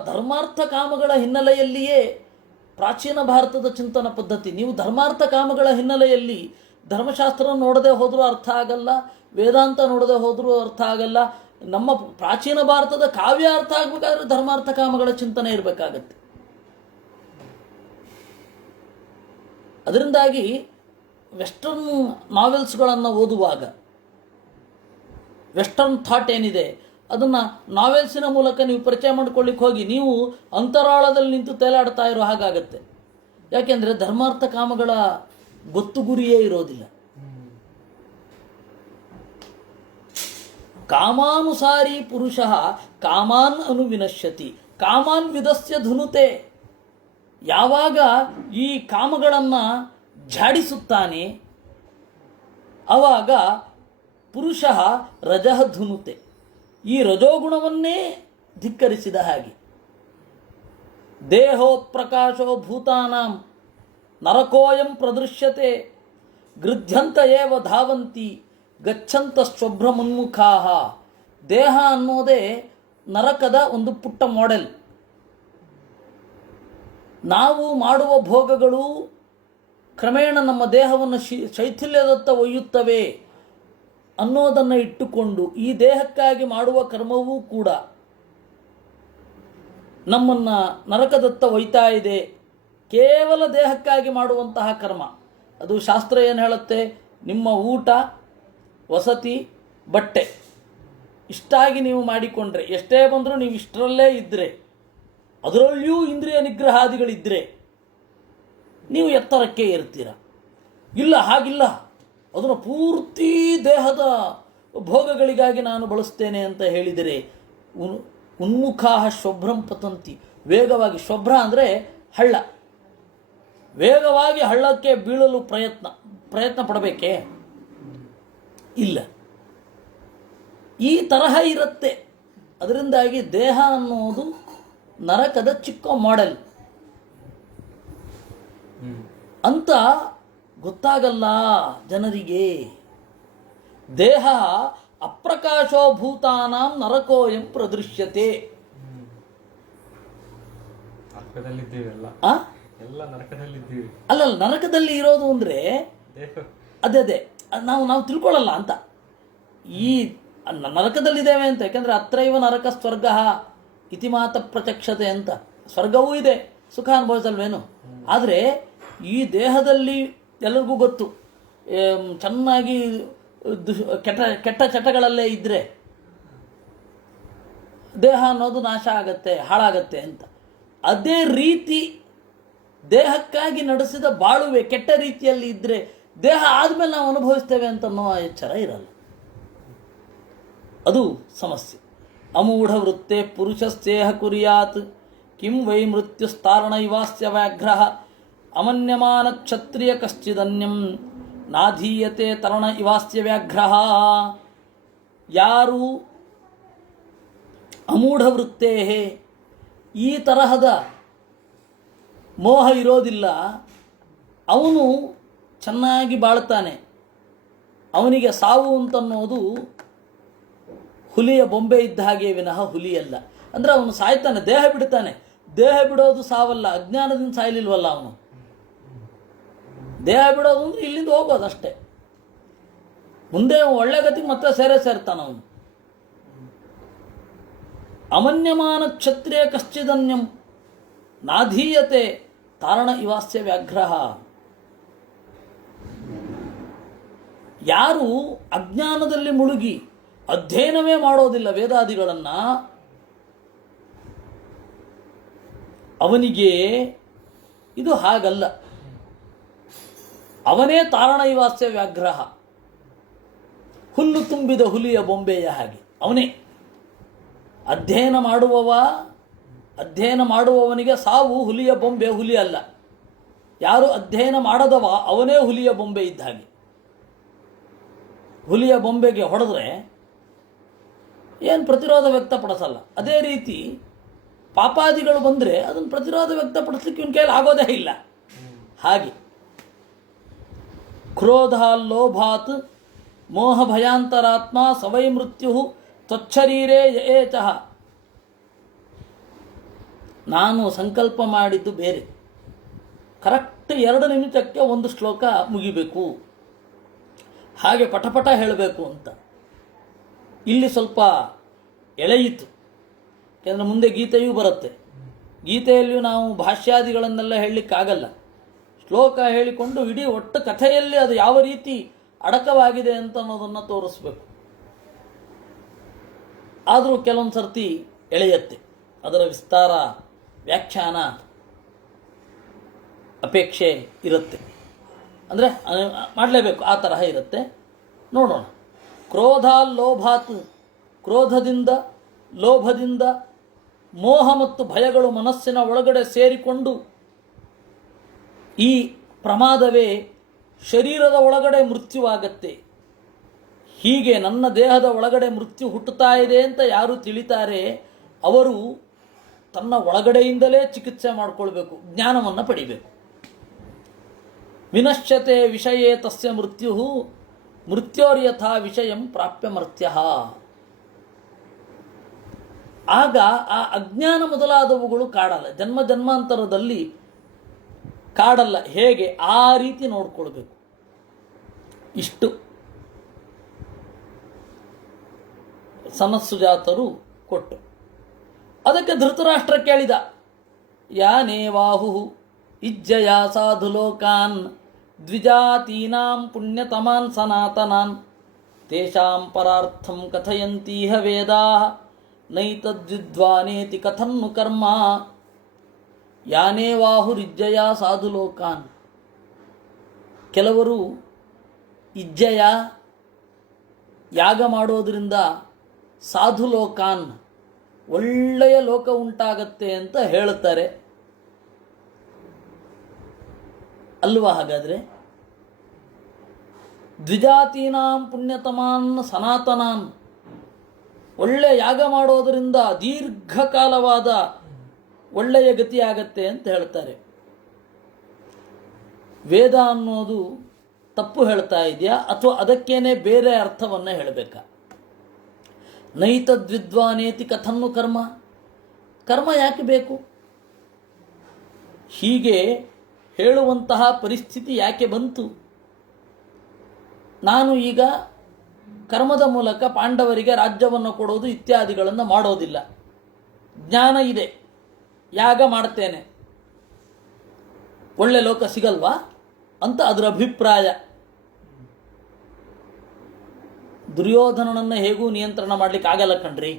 ಧರ್ಮಾರ್ಥ ಕಾಮಗಳ ಹಿನ್ನೆಲೆಯಲ್ಲಿಯೇ ಪ್ರಾಚೀನ ಭಾರತದ ಚಿಂತನ ಪದ್ಧತಿ. ನೀವು ಧರ್ಮಾರ್ಥ ಕಾಮಗಳ ಹಿನ್ನೆಲೆಯಲ್ಲಿ ಧರ್ಮಶಾಸ್ತ್ರ ನೋಡದೆ ಹೋದರೂ ಅರ್ಥ ಆಗಲ್ಲ, ವೇದಾಂತ ನೋಡದೆ ಹೋದರೂ ಅರ್ಥ ಆಗಲ್ಲ. ನಮ್ಮ ಪ್ರಾಚೀನ ಭಾರತದ ಕಾವ್ಯ ಅರ್ಥ ಆಗಬೇಕಾದ್ರೆ ಧರ್ಮಾರ್ಥ ಕಾಮಗಳ ಚಿಂತನೆ ಇರಬೇಕಾಗತ್ತೆ. ಅದರಿಂದಾಗಿ ವೆಸ್ಟರ್ನ್ ನಾವೆಲ್ಸ್ಗಳನ್ನು ಓದುವಾಗ ವೆಸ್ಟರ್ನ್ ಥಾಟ್ ಏನಿದೆ ಅದನ್ನು ನಾವೆಲ್ಸಿನ ಮೂಲಕ ನೀವು ಪರಿಚಯ ಮಾಡ್ಕೊಳ್ಳಿಕ್ಕೆ ಹೋಗಿ ನೀವು ಅಂತರಾಳದಲ್ಲಿ ನಿಂತು ತೇಲಾಡ್ತಾ ಇರೋ ಹಾಗಾಗತ್ತೆ. ಯಾಕೆಂದರೆ ಧರ್ಮಾರ್ಥ ಕಾಮಗಳ ಗೊತ್ತು ಗುರಿಯೇ ಇರೋದಿಲ್ಲ. ಕಾಮಾನುಸಾರಿ ಪುರುಷ ಕಾಮಾನ್ ಅನುವಿನಶ್ಯತಿ ಕಾಮಾನ್ ವಿದಸ್ಯ ಧುನುತೆ. ಯಾವಾಗ ಈ ಕಾಮಗಳನ್ನು ಝಾಡಿಸುತ್ತಾನೆ ಆವಾಗ ಪುರುಷ ರಜಃ ಧುನುತೆ, ಈ ರಜೋಗುಣವನ್ನೇ ಧಿಕ್ಕರಿಸಿದ ಹಾಗೆ. ದೇಹೋತ್ಪ್ರಕಾಶೋ ಭೂತಾನಾಂ ನರಕೋಯಂ ಪ್ರದೃಶ್ಯತೆ ಗೃಧ್ಯಂತ ಏವ ಧಾವಂತಿ ಗಚ್ಚಂತ ಸ್ವಭ್ರಮನ್ಮುಖಾಹ. ದೇಹ ಅನ್ನೋದೇ ನರಕದ ಒಂದು ಪುಟ್ಟ ಮಾಡೆಲ್. ನಾವು ಮಾಡುವ ಭೋಗಗಳು ಕ್ರಮೇಣ ನಮ್ಮ ದೇಹವನ್ನು ಶೈಥಿಲ್ಯದತ್ತ ಒಯ್ಯುತ್ತವೆ ಅನ್ನೋದನ್ನು ಇಟ್ಟುಕೊಂಡು ಈ ದೇಹಕ್ಕಾಗಿ ಮಾಡುವ ಕರ್ಮವೂ ಕೂಡ ನಮ್ಮನ್ನು ನರಕದತ್ತ ಒಯ್ತಾ ಇದೆ. ಕೇವಲ ದೇಹಕ್ಕಾಗಿ ಮಾಡುವಂತಹ ಕರ್ಮ ಅದು ಶಾಸ್ತ್ರ ಏನು ಹೇಳುತ್ತೆ? ನಿಮ್ಮ ಊಟ, ವಸತಿ, ಬಟ್ಟೆ ಇಷ್ಟಾಗಿ ನೀವು ಮಾಡಿಕೊಂಡ್ರೆ, ಎಷ್ಟೇ ಬಂದರೂ ನೀವು ಇಷ್ಟರಲ್ಲೇ ಇದ್ದರೆ, ಅದರಲ್ಲಿಯೂ ಇಂದ್ರಿಯ ನಿಗ್ರಹಾದಿಗಳಿದ್ದರೆ ನೀವು ಎತ್ತರಕ್ಕೆ ಇರ್ತೀರ. ಇಲ್ಲ, ಹಾಗಿಲ್ಲ, ಅದನ್ನು ಪೂರ್ತಿ ದೇಹದ ಭೋಗಗಳಿಗಾಗಿ ನಾನು ಬಳಸ್ತೇನೆ ಅಂತ ಹೇಳಿದರೆ ಉನ್ಮುಖಾಹ ಶೊಭ್ರಂ ಪತಂತಿ. ವೇಗವಾಗಿ, ಶೊಭ್ರ ಅಂದರೆ ಹಳ್ಳ, ವೇಗವಾಗಿ ಹಳ್ಳಕ್ಕೆ ಬೀಳಲು ಪ್ರಯತ್ನ ಪಡಬೇಕೇ? ಇಲ್ಲ. ಈ ತರಹ ಇರುತ್ತೆ. ಅದರಿಂದಾಗಿ ದೇಹ ಅನ್ನೋದು ನರಕದ ಚಿಕ್ಕ ಮಾಡೆಲ್ ಅಂತ ಗೊತ್ತಾಗಲ್ಲ ಜನರಿಗೆ. ದೇಹ ಅಪ್ರಕಾಶೋ ಭೂತಾನಾಂ ನರಕೋಯಂ ಪ್ರದೃಶ್ಯತೆ. ಅಲ್ಲ, ನರಕದಲ್ಲಿ ಇರೋದು ಅಂದ್ರೆ ಅದೇ ನಾವು ತಿಳ್ಕೊಳ್ಳಲ್ಲ ಅಂತ. ಈ ನರಕದಲ್ಲಿದ್ದೇವೆ ಅಂತ, ಯಾಕೆಂದ್ರೆ ಅತ್ರೈವ ನರಕ ಸ್ವರ್ಗ ಇತಿ ಮಾತ ಪ್ರತ್ಯಕ್ಷತೆ ಅಂತ. ಸ್ವರ್ಗವೂ ಇದೆ, ಸುಖ ಅನುಭವಿಸಲ್ವೇನು? ಆದರೆ ಈ ದೇಹದಲ್ಲಿ ಎಲ್ಲರಿಗೂ ಗೊತ್ತು, ಚೆನ್ನಾಗಿ ಕೆಟ್ಟ ಚಟಗಳಲ್ಲೇ ಇದ್ದರೆ ದೇಹ ಅನ್ನೋದು ನಾಶ ಆಗತ್ತೆ, ಹಾಳಾಗತ್ತೆ ಅಂತ. ಅದೇ ರೀತಿ ದೇಹಕ್ಕಾಗಿ ನಡೆಸಿದ ಬಾಳುವೆ ಕೆಟ್ಟ ರೀತಿಯಲ್ಲಿ ಇದ್ದರೆ ದೇಹ ಆದಮೇಲೆ ನಾವು ಅನುಭವಿಸ್ತೇವೆ ಅಂತ ಅನ್ನೋ ಎಚ್ಚರ ಇರಲ್ಲ. ಅದು ಸಮಸ್ಯೆ. ಅಮೂಢ ವೃತ್ತೆ ಪುರುಷಸ್ಯೇಹ ಕುರ್ಯಾತ್ ಕಿಂ ವೈ ಮೃತ್ಯುಸ್ತಾರಣ ಇವಾಸ್ಯ ವ್ಯಾಘ್ರಃ ಅಮನ್ಯಮಾನ ಕ್ಷತ್ರಿಯ ಕಶ್ಚಿದನ್ಯಂ ನಾಧೀಯತೆ ತರಣ ಇವಾಸ್ಯ ವ್ಯಾಘ್ರಃ. ಯಾರು ಅಮೂಢ ವೃತ್ತೇ ಈ ತರಹದ ಮೋಹ ಇರೋದಿಲ್ಲ, ಅವನು ಚೆನ್ನಾಗಿ ಬಾಳ್ತಾನೆ. ಅವನಿಗೆ ಸಾವು ಅಂತನ್ನೋದು ಹುಲಿಯ ಬೊಂಬೆ ಇದ್ದ ಹಾಗೆ ವಿನಃ ಹುಲಿಯಲ್ಲ. ಅಂದರೆ ಅವನು ಸಾಯ್ತಾನೆ, ದೇಹ ಬಿಡ್ತಾನೆ. ದೇಹ ಬಿಡೋದು ಸಾವಲ್ಲ, ಅಜ್ಞಾನದಿಂದ ಸಾಯಲಿಲ್ವಲ್ಲ ಅವನು. ದೇಹ ಬಿಡೋದು ಅಂದರೆ ಇಲ್ಲಿಂದ ಹೋಗೋದು ಅಷ್ಟೇ. ಮುಂದೆ ಒಳ್ಳೆ ಗತಿಗೆ ಮತ್ತೆ ಸೇರ್ತಾನೆ ಅವನು. ಅಮನ್ಯಮಾನ ಕ್ಷತ್ರಿಯ ಕಶ್ಚಿದನ್ಯಂ ನಾಧೀಯತೆ ತಾರಣ ಇವಾಸ್ಯ ವ್ಯಾಘ್ರಃ. ಯಾರು ಅಜ್ಞಾನದಲ್ಲಿ ಮುಳುಗಿ ಅಧ್ಯಯನವೇ ಮಾಡೋದಿಲ್ಲ ವೇದಾದಿಗಳನ್ನು, ಅವನಿಗೆ ಇದು ಹಾಗಲ್ಲ. ಅವನೇ ತಾರಣ ಇವಾಸ್ಯ ವ್ಯಾಘ್ರಃ, ಹುಲ್ಲು ತುಂಬಿದ ಹುಲಿಯ ಬೊಂಬೆಯ ಹಾಗೆ ಅವನೇ. ಅಧ್ಯಯನ ಮಾಡುವವನಿಗೆ ಸಾವು ಹುಲಿಯ ಬೊಂಬೆ, ಹುಲಿ ಅಲ್ಲ. ಯಾರು ಅಧ್ಯಯನ ಮಾಡದವ ಅವನೇ ಹುಲಿಯ ಬೊಂಬೆ ಇದ್ದ ಹಾಗೆ. ಹುಲಿಯ ಬೊಂಬೆಗೆ ಹೊಡೆದ್ರೆ ಏನು ಪ್ರತಿರೋಧ ವ್ಯಕ್ತಪಡಿಸಲ್ಲ. ಅದೇ ರೀತಿ ಪಾಪಾದಿಗಳು ಬಂದರೆ ಅದನ್ನು ಪ್ರತಿರೋಧ ವ್ಯಕ್ತಪಡಿಸ್ಲಿಕ್ಕೆ ಇವನ ಕೈಯಲ್ಲಿ ಆಗೋದೇ ಇಲ್ಲ. ಹಾಗೆ ಕ್ರೋಧ ಲೋಭಾತ್ ಮೋಹ ಭಯಾಂತರಾತ್ಮ ಸವೈ ಮೃತ್ಯು ತ್ವಚ್ಛರೀರೇ ಯೇಚಃ. ನಾನು ಸಂಕಲ್ಪ ಮಾಡಿದ್ದು ಬೇರೆ, ಕರೆಕ್ಟ್ 2 ನಿಮಿಷಕ್ಕೆ ಒಂದು ಶ್ಲೋಕ ಮುಗಿಬೇಕು, ಹಾಗೆ ಪಟಪಟ ಹೇಳಬೇಕು ಅಂತ. ಇಲ್ಲಿ ಸ್ವಲ್ಪ ಎಳೆಯಿತು, ಯಾಕೆಂದರೆ ಮುಂದೆ ಗೀತೆಯೂ ಬರುತ್ತೆ. ಗೀತೆಯಲ್ಲಿಯೂ ನಾವು ಭಾಷ್ಯಾದಿಗಳನ್ನೆಲ್ಲ ಹೇಳಲಿಕ್ಕಾಗಲ್ಲ. ಶ್ಲೋಕ ಹೇಳಿಕೊಂಡು ಇಡೀ ಒಟ್ಟು ಕಥೆಯಲ್ಲಿ ಅದು ಯಾವ ರೀತಿ ಅಡಕವಾಗಿದೆ ಅಂತ ಅನ್ನೋದನ್ನು ತೋರಿಸ್ಬೇಕು. ಆದರೂ ಕೆಲವೊಂದು ಸರ್ತಿ ಎಳೆಯತ್ತೆ, ಅದರ ವಿಸ್ತಾರ ವ್ಯಾಖ್ಯಾನ ಅಪೇಕ್ಷೆ ಇರುತ್ತೆ. ಅಂದರೆ ಮಾಡಲೇಬೇಕು, ಆ ತರಹ ಇರುತ್ತೆ. ನೋಡೋಣ. ಕ್ರೋಧ ಲೋಭಾತ್, ಕ್ರೋಧದಿಂದ ಲೋಭದಿಂದ ಮೋಹ ಮತ್ತು ಭಯಗಳು ಮನಸ್ಸಿನ ಒಳಗಡೆ ಸೇರಿಕೊಂಡು ಈ ಪ್ರಮಾದವೇ ಶರೀರದ ಒಳಗಡೆ ಮೃತ್ಯುವಾಗತ್ತೆ. ಹೀಗೆ ನನ್ನ ದೇಹದ ಒಳಗಡೆ ಮೃತ್ಯು ಹುಟ್ಟುತ್ತಾ ಇದೆ ಅಂತ ಯಾರು ತಿಳಿತಾರೆ ಅವರು ತನ್ನ ಒಳಗಡೆಯಿಂದಲೇ ಚಿಕಿತ್ಸೆ ಮಾಡಿಕೊಳ್ಬೇಕು, ಜ್ಞಾನವನ್ನು ಪಡಿಬೇಕು. ವಿನಶ್ಯತೆ ವಿಷಯೇ ತಸ್ಯ ಮೃತ್ಯು ಮೃತ್ಯೋರ್ಯಥಾ ವಿಷಯಂ ಪ್ರಾಪ್ಯ ಮರ್ತ್ಯಃ. ಆಗ ಆ ಅಜ್ಞಾನ ಮೊದಲಾದವುಗಳು ಕಾಡಲ್ಲ, ಜನ್ಮ ಜನ್ಮಾಂತರದಲ್ಲಿ ಕಾಡಲ್ಲ. ಹೇಗೆ ಆ ರೀತಿ ನೋಡ್ಕೊಳ್ಬೇಕು. ಇಷ್ಟು ಸನತ್ಸುಜಾತರು ಕೊಟ್ಟು ಅದಕ್ಕೆ ಧೃತರಾಷ್ಟ್ರ ಕೇಳಿದ, ಯಾನೇವಾಹು ಇಜ್ಜಯ ಸಾಧು ಲೋಕಾನ್ ದ್ವಿಜಾತೀನಾಂ ಪುಣ್ಯತಮಾನ್ ಸನಾತನಾನ್ ತೇಷಾಂ ಪರಾರ್ಥಂ ಕಥಯಂತೀಹ ವೇದಾಃ ನೈತದ್ವಿದ್ವಾನೇತಿ ಕಥನ್ನು ಕರ್ಮ. ಯಾನೇವಾಹುರಿಜ್ಜಯ ಸಾಧು ಲೋಕಾನ್. ಕೆಲವರು ಇಜ್ಜಯ ಯಾಗ ಮಾಡೋದ್ರಿಂದ ಸಾಧು ಲೋಕಾನ್ ಒಳ್ಳೆಯ ಲೋಕ ಉಂಟಾಗತ್ತೆ ಅಂತ ಹೇಳುತ್ತಾರೆ ಅಲ್ವಾ? ಹಾಗಾದರೆ ದ್ವಿಜಾತೀನಾಂ ಪುಣ್ಯತಮಾನ್ ಸನಾತನಾನ್, ಒಳ್ಳೆಯ ಯಾಗ ಮಾಡೋದರಿಂದ ದೀರ್ಘಕಾಲವಾದ ಒಳ್ಳೆಯ ಗತಿಯಾಗತ್ತೆ ಅಂತ ಹೇಳ್ತಾರೆ. ವೇದ ಅನ್ನೋದು ತಪ್ಪು ಹೇಳ್ತಾ ಇದೆಯಾ ಅಥವಾ ಅದಕ್ಕೇನೆ ಬೇರೆ ಅರ್ಥವನ್ನು ಹೇಳಬೇಕಾ? ನೈತದ್ವಿದ್ವಾನೇತಿ ಕಥನ್ನು ಕರ್ಮ, ಕರ್ಮ ಯಾಕೆ ಬೇಕು? ಹೀಗೆ ಹೇಳುವಂತಹ ಪರಿಸ್ಥಿತಿ ಯಾಕೆ ಬಂತು? ನಾನು ಈಗ ಕರ್ಮದ ಮೂಲಕ ಪಾಂಡವರಿಗೆ ರಾಜ್ಯವನ್ನು ಕೊಡೋದು ಇತ್ಯಾದಿಗಳನ್ನು ಮಾಡೋದಿಲ್ಲ, ಜ್ಞಾನ ಇದೆ, ಯಾಗ ಮಾಡ್ತೇನೆ, ಒಳ್ಳೆ ಲೋಕ ಸಿಗಲ್ವಾ ಅಂತ ಅದರ ಅಭಿಪ್ರಾಯ. ದುರ್ಯೋಧನನನ್ನು ಹೇಗೂ ನಿಯಂತ್ರಣ ಮಾಡಲಿಕ್ಕೆ ಆಗಲ್ಲ ಕಣ್ರಿ.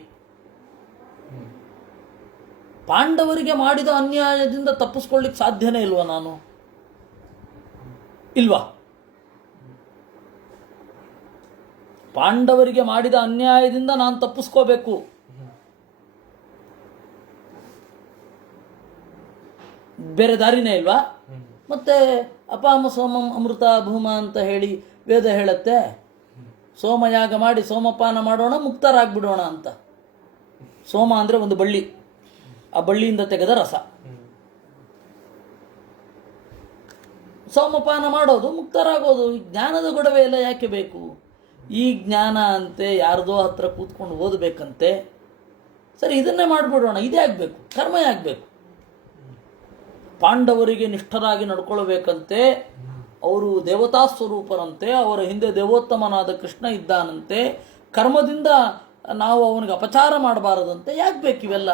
ಪಾಂಡವರಿಗೆ ಮಾಡಿದ ಅನ್ಯಾಯದಿಂದ ತಪ್ಪಿಸ್ಕೊಳ್ಳಿಕ್ಕೆ ಸಾಧ್ಯನೇ ಇಲ್ವಾ ನಾನು? ಇಲ್ವಾ? ಪಾಂಡವರಿಗೆ ಮಾಡಿದ ಅನ್ಯಾಯದಿಂದ ನಾನು ತಪ್ಪಿಸ್ಕೋಬೇಕು. ಬೇರೆ ದಾರಿನೇ ಇಲ್ವಾ? ಮತ್ತೆ ಅಪಾಮ ಸೋಮಂ ಅಮೃತ ಭೂಮ ಅಂತ ಹೇಳಿ ವೇದ ಹೇಳುತ್ತೆ. ಸೋಮಯಾಗ ಮಾಡಿ ಸೋಮಪಾನ ಮಾಡೋಣ, ಮುಕ್ತರಾಗ್ಬಿಡೋಣ ಅಂತ. ಸೋಮ ಅಂದರೆ ಒಂದು ಬಳ್ಳಿ, ಆ ಬಳ್ಳಿಯಿಂದ ತೆಗೆದ ರಸ. ಸೋಮಪಾನ ಮಾಡೋದು, ಮುಕ್ತರಾಗೋದು. ಜ್ಞಾನದ ಗೊಡವೆ ಎಲ್ಲ ಯಾಕೆ ಬೇಕು? ಈ ಜ್ಞಾನ ಅಂತೆ ಯಾರ್ದೋ ಹತ್ರ ಕೂತ್ಕೊಂಡು ಓದಬೇಕಂತೆ. ಸರಿ, ಇದನ್ನೇ ಮಾಡಿಬಿಡೋಣ. ಇದೇ ಆಗಬೇಕು, ಕರ್ಮ ಆಗಬೇಕು. ಪಾಂಡವರಿಗೆ ನಿಷ್ಠರಾಗಿ ನಡ್ಕೊಳ್ಬೇಕಂತೆ. ಅವರು ದೇವತಾ ಸ್ವರೂಪರಂತೆ, ಅವರ ಹಿಂದೆ ದೇವೋತ್ತಮನಾದ ಕೃಷ್ಣ ಇದ್ದಾನಂತೆ. ಕರ್ಮದಿಂದ ನಾವು ಅವನಿಗೆ ಅಪಚಾರ ಮಾಡಬಾರದಂತೆ. ಯಾಕೆ ಬೇಕು ಇವೆಲ್ಲ?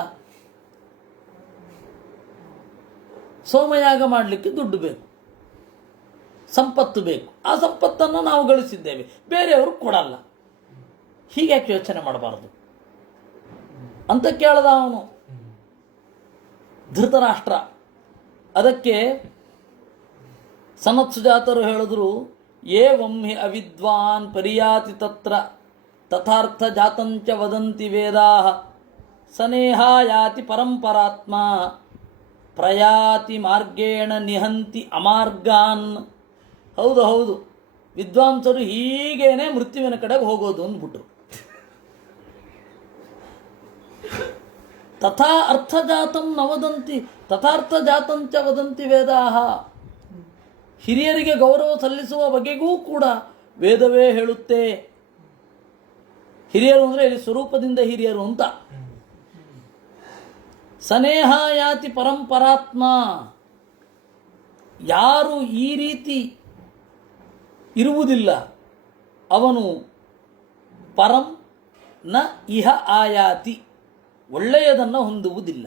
ಸೋಮಯಾಗ ಮಾಡಲಿಕ್ಕೆ ದುಡ್ಡು ಬೇಕು, ಸಂಪತ್ತು ಬೇಕು. ಆ ಸಂಪತ್ತನ್ನು ನಾವು ಗಳಿಸಿದ್ದೇವೆ, ಬೇರೆಯವರು ಕೊಡಲ್ಲ. ಹೀಗ್ಯಾಕೆ ಯೋಚನೆ ಮಾಡಬಾರದು ಅಂತ ಕೇಳ್ದ ಅವನು ಧೃತರಾಷ್ಟ್ರ. ಅದಕ್ಕೆ ಸನತ್ಸುಜಾತರು ಹೇಳಿದ್ರು, ಏವಂ ಹಿ ಅವಿದ್ವಾನ್ ಪರಿಯಾತಿ ತತ್ರ ತಥಾರ್ಥ ಜಾತಂಚ ವದಂತಿ ವೇದಾಃ ಸನೇಹಾಯಾತಿ ಪರಂಪರಾತ್ಮ ಪ್ರಯಾತಿ ಮಾರ್ಗೇಣ ನಿಹಂತಿ ಅಮಾರ್ಗಾನ್. ಹೌದು ಹೌದು, ವಿದ್ವಾಂಸರು ಹೀಗೇನೆ ಮೃತ್ಯುವಿನ ಕಡೆಗೆ ಹೋಗೋದು ಅಂದ್ಬಿಟ್ರು. ತಥಾ ಅರ್ಥಜಾತಂ ನ ವದಂತಿ ತಥಾರ್ಥ ಜಾತಂಚ ವದಂತಿ ವೇದಾಃ. ಹಿರಿಯರಿಗೆ ಗೌರವ ಸಲ್ಲಿಸುವ ಬಗೆಗೂ ಕೂಡ ವೇದವೇ ಹೇಳುತ್ತೆ. ಹಿರಿಯರು ಅಂದರೆ ಇಲ್ಲಿ ಸ್ವರೂಪದಿಂದ ಹಿರಿಯರು ಅಂತ. ಸನೇಹ ಯಾತಿ ಪರಂಪರಾತ್ಮ. ಯಾರು ಈ ರೀತಿ ಇರುವುದಿಲ್ಲ ಅವನು ಪರಂ ನ ಇಹ ಆಯಾತಿ, ಒಳ್ಳೆಯದನ್ನು ಹೊಂದುವುದಿಲ್ಲ.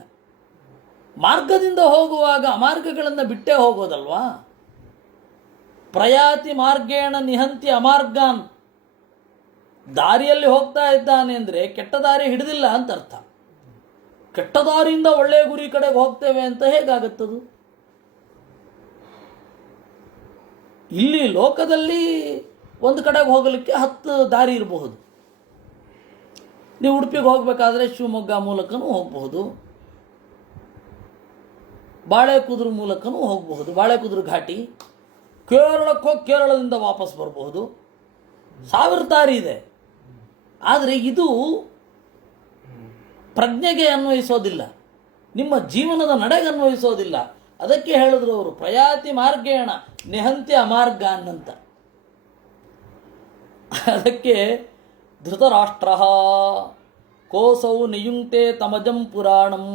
ಮಾರ್ಗದಿಂದ ಹೋಗುವಾಗ ಅಮಾರ್ಗಗಳನ್ನು ಬಿಟ್ಟೇ ಹೋಗೋದಲ್ವಾ? ಪ್ರಯಾತಿ ಮಾರ್ಗೇಣ ನಿಹಂತಿ ಅಮಾರ್ಗಾನ್. ದಾರಿಯಲ್ಲಿ ಹೋಗ್ತಾ ಇದ್ದಾನೆ ಅಂದರೆ ಕೆಟ್ಟ ದಾರಿ ಹಿಡಿದಿಲ್ಲ ಅಂತ ಅರ್ಥ. ಕೆಟ್ಟ ದಾರಿಯಿಂದ ಒಳ್ಳೆಯ ಗುರಿ ಕಡೆಗೆ ಹೋಗ್ತೇವೆ ಅಂತ ಹೇಗಾಗುತ್ತದು? ಇಲ್ಲಿ ಲೋಕದಲ್ಲಿ ಒಂದು ಕಡೆಗೆ ಹೋಗಲಿಕ್ಕೆ 10 ದಾರಿ ಇರಬಹುದು. ನೀವು ಉಡುಪಿಗೆ ಹೋಗಬೇಕಾದ್ರೆ ಶಿವಮೊಗ್ಗ ಮೂಲಕನೂ ಹೋಗಬಹುದು, ಬಾಳೆಕುದುರು ಮೂಲಕನೂ ಹೋಗಬಹುದು, ಬಾಳೆಕುದುರು ಘಾಟಿ. ಕೇರಳಕ್ಕೆ ಹೋಗಿ ಕೇರಳದಿಂದ ವಾಪಸ್ ಬರಬಹುದು. 1000 ದಾರಿ ಇದೆ. ಆದರೆ ಇದು ಪ್ರಜ್ಞೆಗೆ ಅನ್ವಯಿಸೋದಿಲ್ಲ, ನಿಮ್ಮ ಜೀವನದ ನಡೆಗೆ ಅನ್ವಯಿಸೋದಿಲ್ಲ. ಅದಕ್ಕೆ ಹೇಳಿದ್ರು ಅವರು ಪ್ರಯಾತಿ ಮಾರ್ಗೇಣ ನಿಹಂತಿ ಅಮಾರ್ಗ ಅನ್ನಂತ. ಅದಕ್ಕೆ ಧೃತರಾಷ್ಟ್ರ ಕೋಸೌ ನಿಯುಂಕ್ತೆ ತಮಜಂ ಪುರಾಣಂ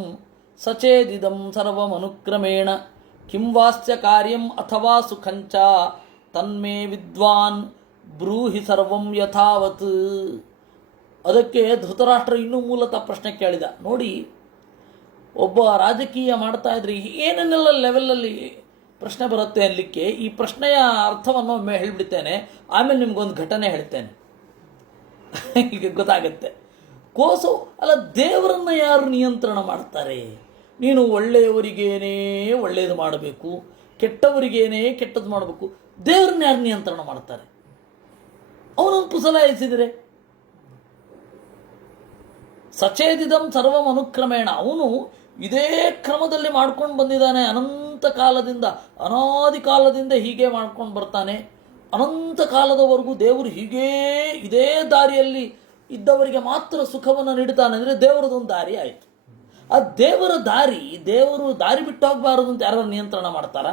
ಸಚೇದಿದಂ ಸರ್ವಮನುಕ್ರಮೇಣ ಕಿಂ ವಾಸ್ಯ ಕಾರ್ಯಂ ಅಥವಾ ಸುಖಂಚ ತನ್ಮೇ ವಿದ್ವಾನ್ ಬ್ರೂಹಿ ಸರ್ವಂ ಯಥಾವತ್. ಅದಕ್ಕೆ ಧೃತರಾಷ್ಟ್ರ ಇನ್ನೂ ಮೂಲತಃ ಪ್ರಶ್ನೆ ಕೇಳಿದ. ನೋಡಿ, ಒಬ್ಬ ರಾಜಕೀಯ ಮಾಡ್ತಾ ಇದ್ರೆ ಏನೇನೆಲ್ಲ ಲೆವೆಲಲ್ಲಿ ಪ್ರಶ್ನೆ ಬರುತ್ತೆ ಅನ್ನಲಿಕ್ಕೆ ಈ ಪ್ರಶ್ನೆಯ ಅರ್ಥವನ್ನು ಒಮ್ಮೆ ಹೇಳಿಬಿಡ್ತೇನೆ, ಆಮೇಲೆ ನಿಮ್ಗೊಂದು ಘಟನೆ ಹೇಳ್ತೇನೆ, ಈಗ ಗೊತ್ತಾಗತ್ತೆ. ಕೋಸು ಅಲ್ಲ, ದೇವರನ್ನು ಯಾರು ನಿಯಂತ್ರಣ ಮಾಡ್ತಾರೆ? ನೀನು ಒಳ್ಳೆಯವರಿಗೇನೇ ಒಳ್ಳೆಯದು ಮಾಡಬೇಕು, ಕೆಟ್ಟವರಿಗೇನೇ ಕೆಟ್ಟದ್ದು ಮಾಡಬೇಕು. ದೇವ್ರನ್ನ ಯಾರು ನಿಯಂತ್ರಣ ಮಾಡ್ತಾರೆ? ಅವನನ್ನು ಪುಸಲಾಯಿಸಿದರೆ ಸಚೇದಿದಂ ಸರ್ವಂ ಅನುಕ್ರಮೇಣ. ಅವನು ಇದೇ ಕ್ರಮದಲ್ಲಿ ಮಾಡ್ಕೊಂಡು ಬಂದಿದ್ದಾನೆ. ಅನಂತ ಕಾಲದಿಂದ, ಅನಾದಿ ಕಾಲದಿಂದ ಹೀಗೆ ಮಾಡ್ಕೊಂಡು ಬರ್ತಾನೆ. ಅನಂತ ಕಾಲದವರೆಗೂ ದೇವರು ಹೀಗೇ ಇದೇ ದಾರಿಯಲ್ಲಿ ಇದ್ದವರಿಗೆ ಮಾತ್ರ ಸುಖವನ್ನು ನೀಡ್ತಾನೆ. ಅಂದರೆ ದೇವರದೊಂದು ದಾರಿ ಆಯಿತು. ಆ ದೇವರ ದಾರಿ, ದೇವರು ದಾರಿ ಬಿಟ್ಟು ಹೋಗಬಾರದು ಅಂತ ಯಾರು ನಿಯಂತ್ರಣ ಮಾಡ್ತಾರ?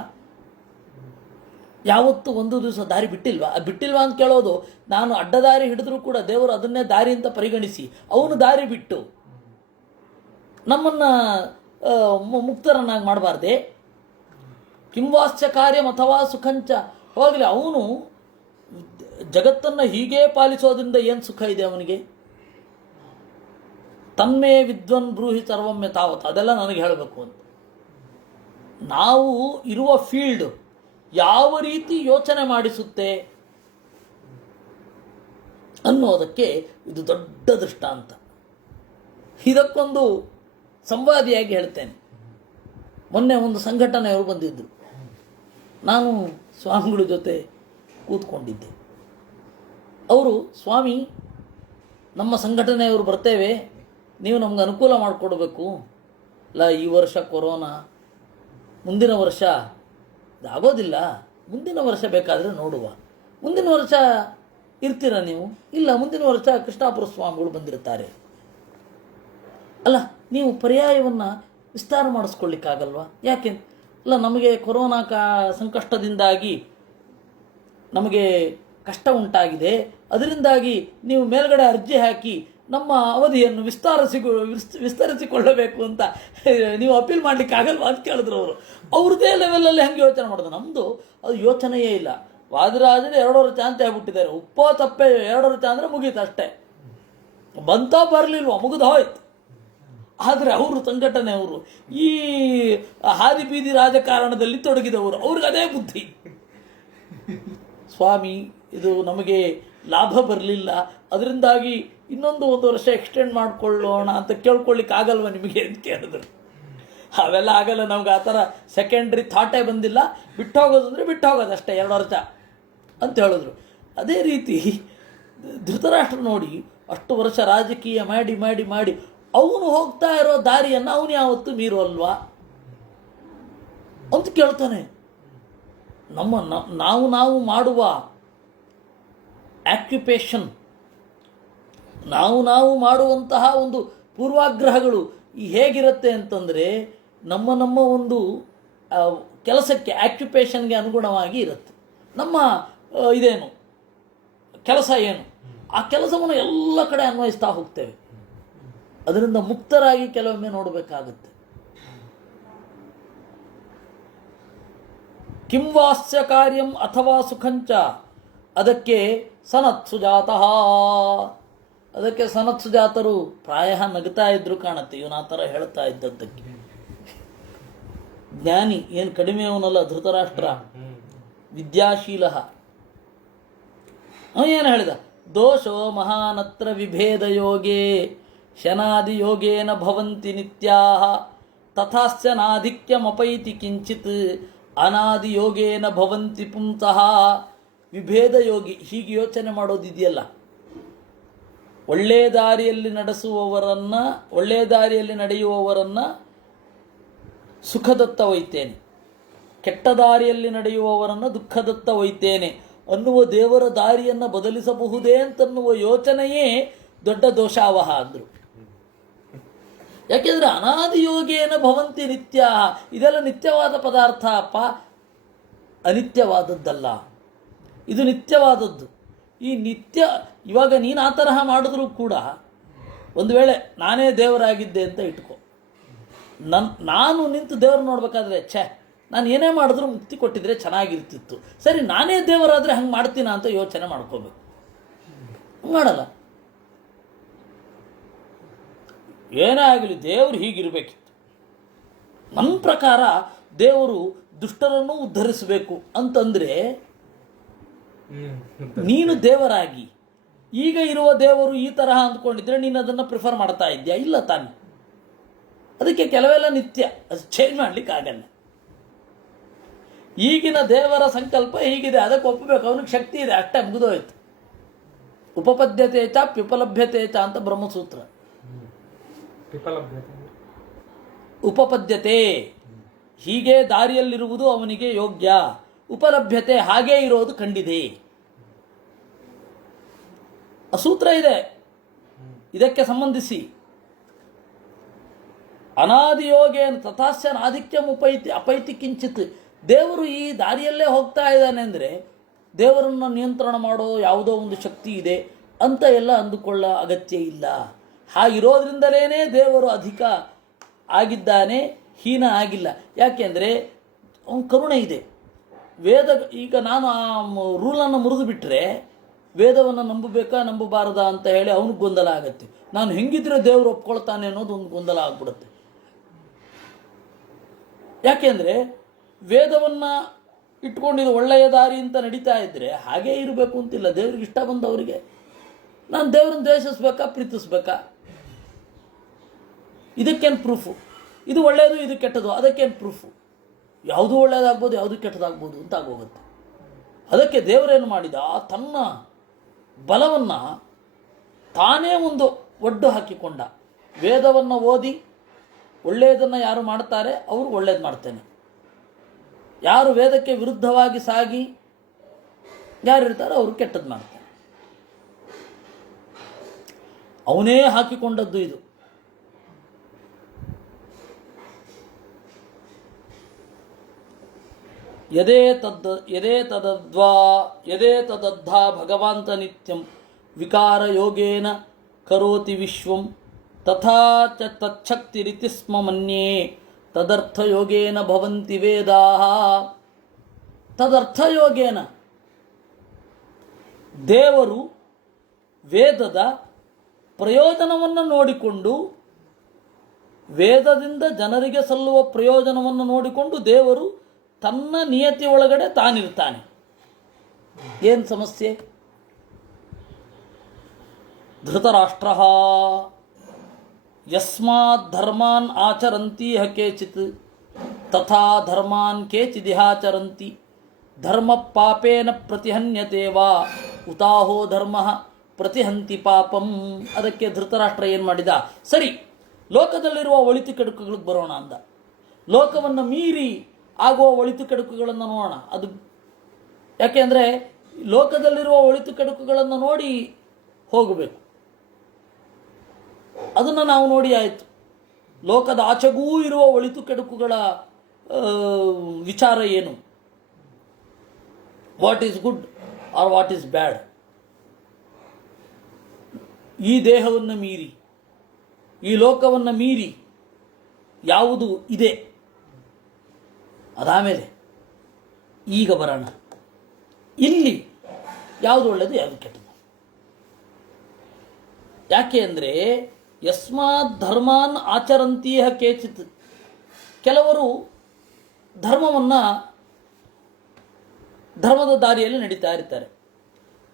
ಯಾವತ್ತೂ ಒಂದು ದಿವಸ ದಾರಿ ಬಿಟ್ಟಿಲ್ವಾ? ಬಿಟ್ಟಿಲ್ವಾ ಅಂತ ಕೇಳೋದು, ನಾನು ಅಡ್ಡದಾರಿ ಹಿಡಿದ್ರೂ ಕೂಡ ದೇವರು ಅದನ್ನೇ ದಾರಿ ಅಂತ ಪರಿಗಣಿಸಿ ಅವನು ದಾರಿ ಬಿಟ್ಟು ನಮ್ಮನ್ನು ಮುಕ್ತರನ್ನಾಗಿ ಮಾಡಬಾರ್ದೆ? ಕಿಂವಾಸ್ಯ ಕಾರ್ಯಂ ಅಥವಾ ಸುಖಂಚ. ಹೋಗಲಿ, ಅವನು ಜಗತ್ತನ್ನು ಹೀಗೇ ಪಾಲಿಸೋದ್ರಿಂದ ಏನು ಸುಖ ಇದೆ ಅವನಿಗೆ? ತನ್ಮೇ ವಿದ್ವನ್ ಬ್ರೂಹಿ ಸರ್ವಂ ಯಥಾವತ್. ಅದೆಲ್ಲ ನನಗೆ ಹೇಳಬೇಕು ಅಂತ. ನಾವು ಇರುವ ಫೀಲ್ಡ್ ಯಾವ ರೀತಿ ಯೋಚನೆ ಮಾಡಿಸುತ್ತೆ ಅನ್ನೋದಕ್ಕೆ ಇದು ದೊಡ್ಡ ದೃಷ್ಟಾಂತ. ಇದಕ್ಕೊಂದು ಸಂವಾದಿಯಾಗಿ ಹೇಳ್ತೇನೆ. ಮೊನ್ನೆ ಒಂದು ಸಂಘಟನೆಯವರು ಬಂದಿದ್ದರು. ನಾನು ಸ್ವಾಮಿಗಳ ಜೊತೆ ಕೂತ್ಕೊಂಡಿದ್ದೆ. ಅವರು ಸ್ವಾಮಿ ನಮ್ಮ ಸಂಘಟನೆಯವರು ಬರ್ತೇವೆ, ನೀವು ನಮ್ಗೆ ಅನುಕೂಲ ಮಾಡಿಕೊಡ್ಬೇಕು. ಅಲ್ಲ, ಈ ವರ್ಷ ಕೊರೋನಾ, ಮುಂದಿನ ವರ್ಷ ಆಗೋದಿಲ್ಲ, ಮುಂದಿನ ವರ್ಷ ಬೇಕಾದರೆ ನೋಡುವ. ಮುಂದಿನ ವರ್ಷ ಇರ್ತೀರ ನೀವು? ಇಲ್ಲ, ಮುಂದಿನ ವರ್ಷ ಕೃಷ್ಣಾಪುರ ಸ್ವಾಮಿಗಳು ಬಂದಿರ್ತಾರೆ. ಅಲ್ಲ, ನೀವು ಪರ್ಯಾಯವನ್ನು ವಿಸ್ತಾರ ಮಾಡಿಸ್ಕೊಳ್ಳಿಕ್ಕಾಗಲ್ವಾ? ಯಾಕೆ? ಅಲ್ಲ, ನಮಗೆ ಕೊರೋನಾ ಸಂಕಷ್ಟದಿಂದಾಗಿ ನಮಗೆ ಕಷ್ಟ ಉಂಟಾಗಿದೆ, ಅದರಿಂದಾಗಿ ನೀವು ಮೇಲ್ಗಡೆ ಅರ್ಜಿ ಹಾಕಿ ನಮ್ಮ ಅವಧಿಯನ್ನು ವಿಸ್ತರಿಸಿಕೊಳ್ಳಬೇಕು ಅಂತ ನೀವು ಅಪೀಲ್ ಮಾಡಲಿಕ್ಕಾಗಲ್ವಾ ಅಂತ ಕೇಳಿದ್ರು ಅವರು. ಅವ್ರದ್ದೇ ಲೆವೆಲಲ್ಲಿ ಹಂಗೆ ಯೋಚನೆ ಮಾಡೋದು. ನಮ್ಮದು ಅದು ಯೋಚನೆಯೇ ಇಲ್ಲ. ವಾದಿರಾಜರು 2 ವರ್ಷ ಅಂತ ಹೇಳ್ಬಿಟ್ಟಿದ್ದಾರೆ. ಉಪ್ಪೋ ತಪ್ಪೆ 2 ವರ್ಷ ಅಂದರೆ ಮುಗೀತು ಅಷ್ಟೇ. ಬಂತೋ ಬರಲಿಲ್ವೋ ಮುಗಿದು ಹೋಯ್ತು. ಆದರೆ ಅವರು ಸಂಘಟನೆಯವರು ಈ ಹಾದಿ ಬೀದಿ ರಾಜಕಾರಣದಲ್ಲಿ ತೊಡಗಿದವರು, ಅವ್ರಿಗೆ ಅದೇ ಬುದ್ಧಿ. ಸ್ವಾಮಿ, ಇದು ನಮಗೆ ಲಾಭ ಬರಲಿಲ್ಲ, ಅದರಿಂದಾಗಿ ಇನ್ನೊಂದು 1 ವರ್ಷ ಎಕ್ಸ್ಟೆಂಡ್ ಮಾಡಿಕೊಳ್ಳೋಣ ಅಂತ ಕೇಳ್ಕೊಳ್ಳಿಕ್ಕೆ ಆಗಲ್ವ ನಿಮಗೆ ಅಂತ ಕೇಳಿದ್ರು. ಅವೆಲ್ಲ ಆಗಲ್ಲ, ನಮ್ಗೆ ಆ ಥರ ಸೆಕೆಂಡ್ರಿ ಥಾಟೇ ಬಂದಿಲ್ಲ, ಬಿಟ್ಟು ಹೋಗೋದು ಅಂದರೆ ಬಿಟ್ಟು ಹೋಗೋದು ಅಷ್ಟೇ 2 ವರ್ಷ ಅಂತ ಹೇಳಿದ್ರು. ಅದೇ ರೀತಿ ಧೃತರಾಷ್ಟ್ರ ನೋಡಿ, ಅಷ್ಟು ವರ್ಷ ರಾಜಕೀಯ ಮಾಡಿ ಮಾಡಿ ಮಾಡಿ ಅವನು ಹೋಗ್ತಾ ಇರೋ ದಾರಿಯನ್ನು ಅವನು ಯಾವತ್ತೂ ಮೀರೋಲ್ವಾ ಅಂತ ಕೇಳ್ತಾನೆ. ನಾವು ಮಾಡುವ ಆಕ್ಯುಪೇಷನ್, ನಾವು ಮಾಡುವಂತಹ ಒಂದು ಪೂರ್ವಾಗ್ರಹಗಳು ಹೇಗಿರುತ್ತೆ ಅಂತಂದರೆ ನಮ್ಮ ಒಂದು ಕೆಲಸಕ್ಕೆ, ಆಕ್ಯುಪೇಷನ್ಗೆ ಅನುಗುಣವಾಗಿ ಇರುತ್ತೆ. ನಮ್ಮ ಇದೇನು ಕೆಲಸ ಏನು, ಆ ಕೆಲಸವನ್ನು ಎಲ್ಲ ಕಡೆ ಅನ್ವಯಿಸ್ತಾ ಹೋಗ್ತೇವೆ. ಅದರಿಂದ ಮುಕ್ತರಾಗಿ ಕೆಲವೊಮ್ಮೆ ನೋಡಬೇಕಾಗುತ್ತೆ. ಕಿಂವಾಸ್ಯ ಕಾರ್ಯಂ ಅಥವಾ ಸುಖಂಚ, ಅದಕ್ಕೆ ಸನತ್ ಸುಜಾತಃ, ಅದಕ್ಕೆ ಸನತ್ ಸುಜಾತರು ಪ್ರಾಯ ನಗ್ತಾ ಇದ್ರು ಕಾಣುತ್ತೆ ಇವನು ಆ ಥರ ಹೇಳ್ತಾ ಇದ್ದದ್ದಕ್ಕೆ. ಜ್ಞಾನಿ ಏನು ಕಡಿಮೆ ಅವನಲ್ಲ ಧೃತರಾಷ್ಟ್ರ, ವಿದ್ಯಾಶೀಲ. ಏನು ಹೇಳಿದ? ದೋಷೋ ಮಹಾನತ್ರ ವಿಭೇದ ಯೋಗೇ ಶನಾದಿ ಯೋಗೇನ ಭವಂತಿ ನಿತ್ಯಾಹ ತಥಾಸ್ಯ ನಾಧಿಕ್ಯಮಪೈತಿ ಕಿಂಚಿತ್ ಅನಾದಿ ಯೋಗೇನ ಭವಂತಿ ಪುಂಸಃ. ವಿಭೇದ ಯೋಗಿ ಹೀಗೆ ಯೋಚನೆ ಮಾಡೋದಿದೆಯಲ್ಲ, ಒಳ್ಳೆ ದಾರಿಯಲ್ಲಿ ನಡೆಯುವವರನ್ನ ಸುಖದತ್ತ ಒಯ್ತೇನೆ, ಕೆಟ್ಟ ದಾರಿಯಲ್ಲಿ ನಡೆಯುವವರನ್ನು ದುಃಖದತ್ತ ಒಯ್ತೇನೆ ಅನ್ನುವ ದೇವರ ದಾರಿಯನ್ನು ಬದಲಿಸಬಹುದೇ ಅಂತನ್ನುವ ಯೋಚನೆಯೇ ದೊಡ್ಡ ದೋಷಾವಹ ಅಂದರು. ಯಾಕೆಂದರೆ ಅನಾದಿ ಯೋಗೇನ ಭವಂತಿ ನಿತ್ಯ, ಇದೆಲ್ಲ ನಿತ್ಯವಾದ ಪದಾರ್ಥ ಅಪ್ಪ, ಅನಿತ್ಯವಾದದ್ದಲ್ಲ, ಇದು ನಿತ್ಯವಾದದ್ದು. ಈ ನಿತ್ಯ, ಇವಾಗ ನೀನು ಆ ತರಹ ಮಾಡಿದ್ರೂ ಕೂಡ ಒಂದು ವೇಳೆ ನಾನೇ ದೇವರಾಗಿದ್ದೆ ಅಂತ ಇಟ್ಕೊ, ನಾನು ನಿಂತು ದೇವರು ನೋಡ್ಬೇಕಾದ್ರೆ ನಾನು ಏನೇ ಮಾಡಿದ್ರೂ ಮುಕ್ತಿ ಕೊಟ್ಟಿದ್ರೆ ಚೆನ್ನಾಗಿರ್ತಿತ್ತು, ಸರಿ ನಾನೇ ದೇವರಾದರೆ ಹಂಗೆ ಮಾಡ್ತೀನ ಅಂತ ಯೋಚನೆ ಮಾಡ್ಕೋಬೇಕು. ಹಂಗೆ ಮಾಡಲ್ಲ. ಏನೇ ಆಗಲಿ ದೇವರು ಹೀಗಿರಬೇಕಿತ್ತು. ನನ್ನ ಪ್ರಕಾರ ದೇವರು ದುಷ್ಟರನ್ನು ಉದ್ಧರಿಸಬೇಕು ಅಂತಂದರೆ ನೀನು ದೇವರಾಗಿ ಈಗ ಇರುವ ದೇವರು ಈ ತರಹ ಅಂದ್ಕೊಂಡಿದ್ರೆ ನೀನು ಅದನ್ನು ಪ್ರಿಫರ್ ಮಾಡ್ತಾ ಇದ್ಯಾ? ಇಲ್ಲ ತಾನೆ. ಅದಕ್ಕೆ ಕೆಲವೆಲ್ಲ ನಿತ್ಯ, ಅದು ಚೇಂಜ್ ಮಾಡ್ಲಿಕ್ಕೆ ಆಗಲ್ಲ. ಈಗಿನ ದೇವರ ಸಂಕಲ್ಪ ಹೀಗಿದೆ, ಅದಕ್ಕೆ ಒಪ್ಪಬೇಕು, ಅವನಿಗೆ ಶಕ್ತಿ ಇದೆ, ಅಷ್ಟೇ, ಮುಗಿದೋಯ್ತು. ಉಪಪದ್ಯತೆ ಚ ಪಿಪಲಭ್ಯತೆ ಚ ಅಂತ ಬ್ರಹ್ಮಸೂತ್ರ. ಉಪಪದ್ಯತೆ ಹೀಗೆ ದಾರಿಯಲ್ಲಿರುವುದು ಅವನಿಗೆ ಯೋಗ್ಯ, ಉಪಲಭ್ಯತೆ ಹಾಗೇ ಇರೋದು ಕಂಡಿದೆ. ಆ ಸೂತ್ರ ಇದೆ ಇದಕ್ಕೆ ಸಂಬಂಧಿಸಿ. ಅನಾದಿ ಯೋಗೇನ ತಥಾಸ್ಯ ಆಧಿಕ್ಯಂ ಅಪೈತಿ ಕಿಂಚಿತ್. ದೇವರು ಈ ದಾರಿಯಲ್ಲೇ ಹೋಗ್ತಾ ಇದ್ದಾನೆ ಅಂದರೆ ದೇವರನ್ನು ನಿಯಂತ್ರಣ ಮಾಡೋ ಯಾವುದೋ ಒಂದು ಶಕ್ತಿ ಇದೆ ಅಂತ ಎಲ್ಲ ಅಂದುಕೊಳ್ಳೋ ಅಗತ್ಯ ಇಲ್ಲ. ಹಾಗಿರೋದ್ರಿಂದಲೇ ದೇವರು ಅಧಿಕ ಆಗಿದ್ದಾನೆ, ಹೀನ ಆಗಿಲ್ಲ. ಯಾಕೆಂದರೆ ಅವನ ಕರುಣೆ ಇದೆ. ವೇದ, ಈಗ ನಾನು ಆ ರೂಲನ್ನು ಮುರಿದು ಬಿಟ್ಟರೆ ವೇದವನ್ನು ನಂಬಬೇಕಾ ನಂಬಬಾರದಾ ಅಂತ ಹೇಳಿ ಅವನಿಗೆ ಗೊಂದಲ ಆಗುತ್ತೆ. ನಾನು ಹೆಂಗಿದ್ರೆ ದೇವರು ಒಪ್ಕೊಳ್ತಾನೆ ಅನ್ನೋದು ಒಂದು ಗೊಂದಲ ಆಗ್ಬಿಡುತ್ತೆ. ಯಾಕೆಂದರೆ ವೇದವನ್ನು ಇಟ್ಕೊಂಡಿದ್ದು ಒಳ್ಳೆಯ ದಾರಿ ಅಂತ ನಡೀತಾ ಇದ್ದರೆ ಹಾಗೇ ಇರಬೇಕು ಅಂತಿಲ್ಲ. ದೇವ್ರಿಗೆ ಇಷ್ಟ ಬಂದವರಿಗೆ ನಾನು ದೇವ್ರನ್ನ ದ್ವೇಷಿಸ್ಬೇಕಾ ಪ್ರೀತಿಸ್ಬೇಕಾ? ಇದಕ್ಕೇನು ಪ್ರೂಫು? ಇದು ಒಳ್ಳೆಯದು ಇದು ಕೆಟ್ಟದು, ಅದಕ್ಕೇನು ಪ್ರೂಫು? ಯಾವುದೂ ಒಳ್ಳೆಯದಾಗ್ಬೋದು, ಯಾವುದು ಕೆಟ್ಟದಾಗ್ಬೋದು ಅಂತ ಆಗೋಗುತ್ತೆ. ಅದಕ್ಕೆ ದೇವರೇನು ಮಾಡಿದ, ತನ್ನ ಬಲವನ್ನು ತಾನೇ ಒಂದು ಒಡ್ಡು ಹಾಕಿಕೊಂಡ. ವೇದವನ್ನು ಓದಿ ಒಳ್ಳೆಯದನ್ನು ಯಾರು ಮಾಡ್ತಾರೆ ಅವರು ಒಳ್ಳೇದು ಮಾಡ್ತೇನೆ, ಯಾರು ವೇದಕ್ಕೆ ವಿರುದ್ಧವಾಗಿ ಸಾಗಿ ಯಾರಿರ್ತಾರೆ ಅವರು ಕೆಟ್ಟದ್ದು ಮಾಡ್ತಾರೆ. ಅವನೇ ಹಾಕಿಕೊಂಡದ್ದು ಇದು. ಯದೇ ತದದ್ಧಾ ಭಗವಾಂತ ನಿತ್ಯಂ ವಿಕಾರ ಯೋಗೇನ ಕರೋತಿ ವಿಶ್ವಂ ತಥಾ ಚ ತಚ್ಛಕ್ತಿರಿತಿ ಸ್ಮ ಮನ್ಯೇ ತದರ್ಥಯೋಗೇನ ಭವಂತಿ ವೇದಾಃ. ತದರ್ಥಯೋಗೇನ ದೇವರು ವೇದದ ಪ್ರಯೋಜನವನ್ನು ನೋಡಿಕೊಂಡು, ವೇದದಿಂದ ಜನರಿಗೆ ಸಲ್ಲುವ ಪ್ರಯೋಜನವನ್ನು ನೋಡಿಕೊಂಡು ದೇವರು ತನ್ನ ನಿಯತಿ ಒಳಗಡೆ ತಾನಿರ್ತಾನೆ. ಏನು ಸಮಸ್ಯೆ? ಧೃತರಾಷ್ಟ್ರ ಯಸ್ಮಾತ್ ಧರ್ಮಾನ್ ಆಚರಂತೀಹ ಕೇಚಿತ್ ತಥಾ ಧರ್ಮಾನ್ ಕೇಚಿದಿಹಾಚರಂತಿ ಧರ್ಮ ಪಾಪೇನ ಪ್ರತಿಹನ್ಯತೆ ವಾ ಉತಾಹೋ ಧರ್ಮ ಪ್ರತಿಹಂತಿ ಪಾಪಂ. ಅದಕ್ಕೆ ಧೃತರಾಷ್ಟ್ರ ಏನು ಮಾಡಿದ? ಸರಿ, ಲೋಕದಲ್ಲಿರುವ ಒಳಿತು ಕೆಡುಕುಗಳಿಗೆ ಬರೋಣ ಅಂದ. ಲೋಕವನ್ನು ಮೀರಿ ಆಗುವ ಒಳಿತು ಕೆಡುಕುಗಳನ್ನು ನೋಡೋಣ. ಅದು ಯಾಕೆಂದರೆ ಲೋಕದಲ್ಲಿರುವ ಒಳಿತು ಕೆಡುಕುಗಳನ್ನು ನೋಡಿ ಹೋಗಬೇಕು. ಅದನ್ನು ನಾವು ನೋಡಿ ಆಯಿತು. ಲೋಕದ ಆಚೆಗೂ ಇರುವ ಒಳಿತು ಕೆಡುಕುಗಳ ವಿಚಾರ ಏನು? What is good or what is bad? ಈ ದೇಹವನ್ನು ಮೀರಿ, ಈ ಲೋಕವನ್ನು ಮೀರಿ ಯಾವುದು ಇದೆ? ಅದಾಮೇಲೆ ಈಗ ಬರೋಣ, ಇಲ್ಲಿ ಯಾವುದು ಒಳ್ಳೆಯದು ಯಾವುದು ಕೆಟ್ಟದ್ದು. ಯಾಕೆ ಅಂದರೆ ಯಸ್ಮಾತ್ ಧರ್ಮಾನ್ ಆಚರಂತೀಹ ಕೇಚಿತ್, ಕೆಲವರು ಧರ್ಮದ ದಾರಿಯಲ್ಲಿ ನಡೀತಾ ಇರ್ತಾರೆ,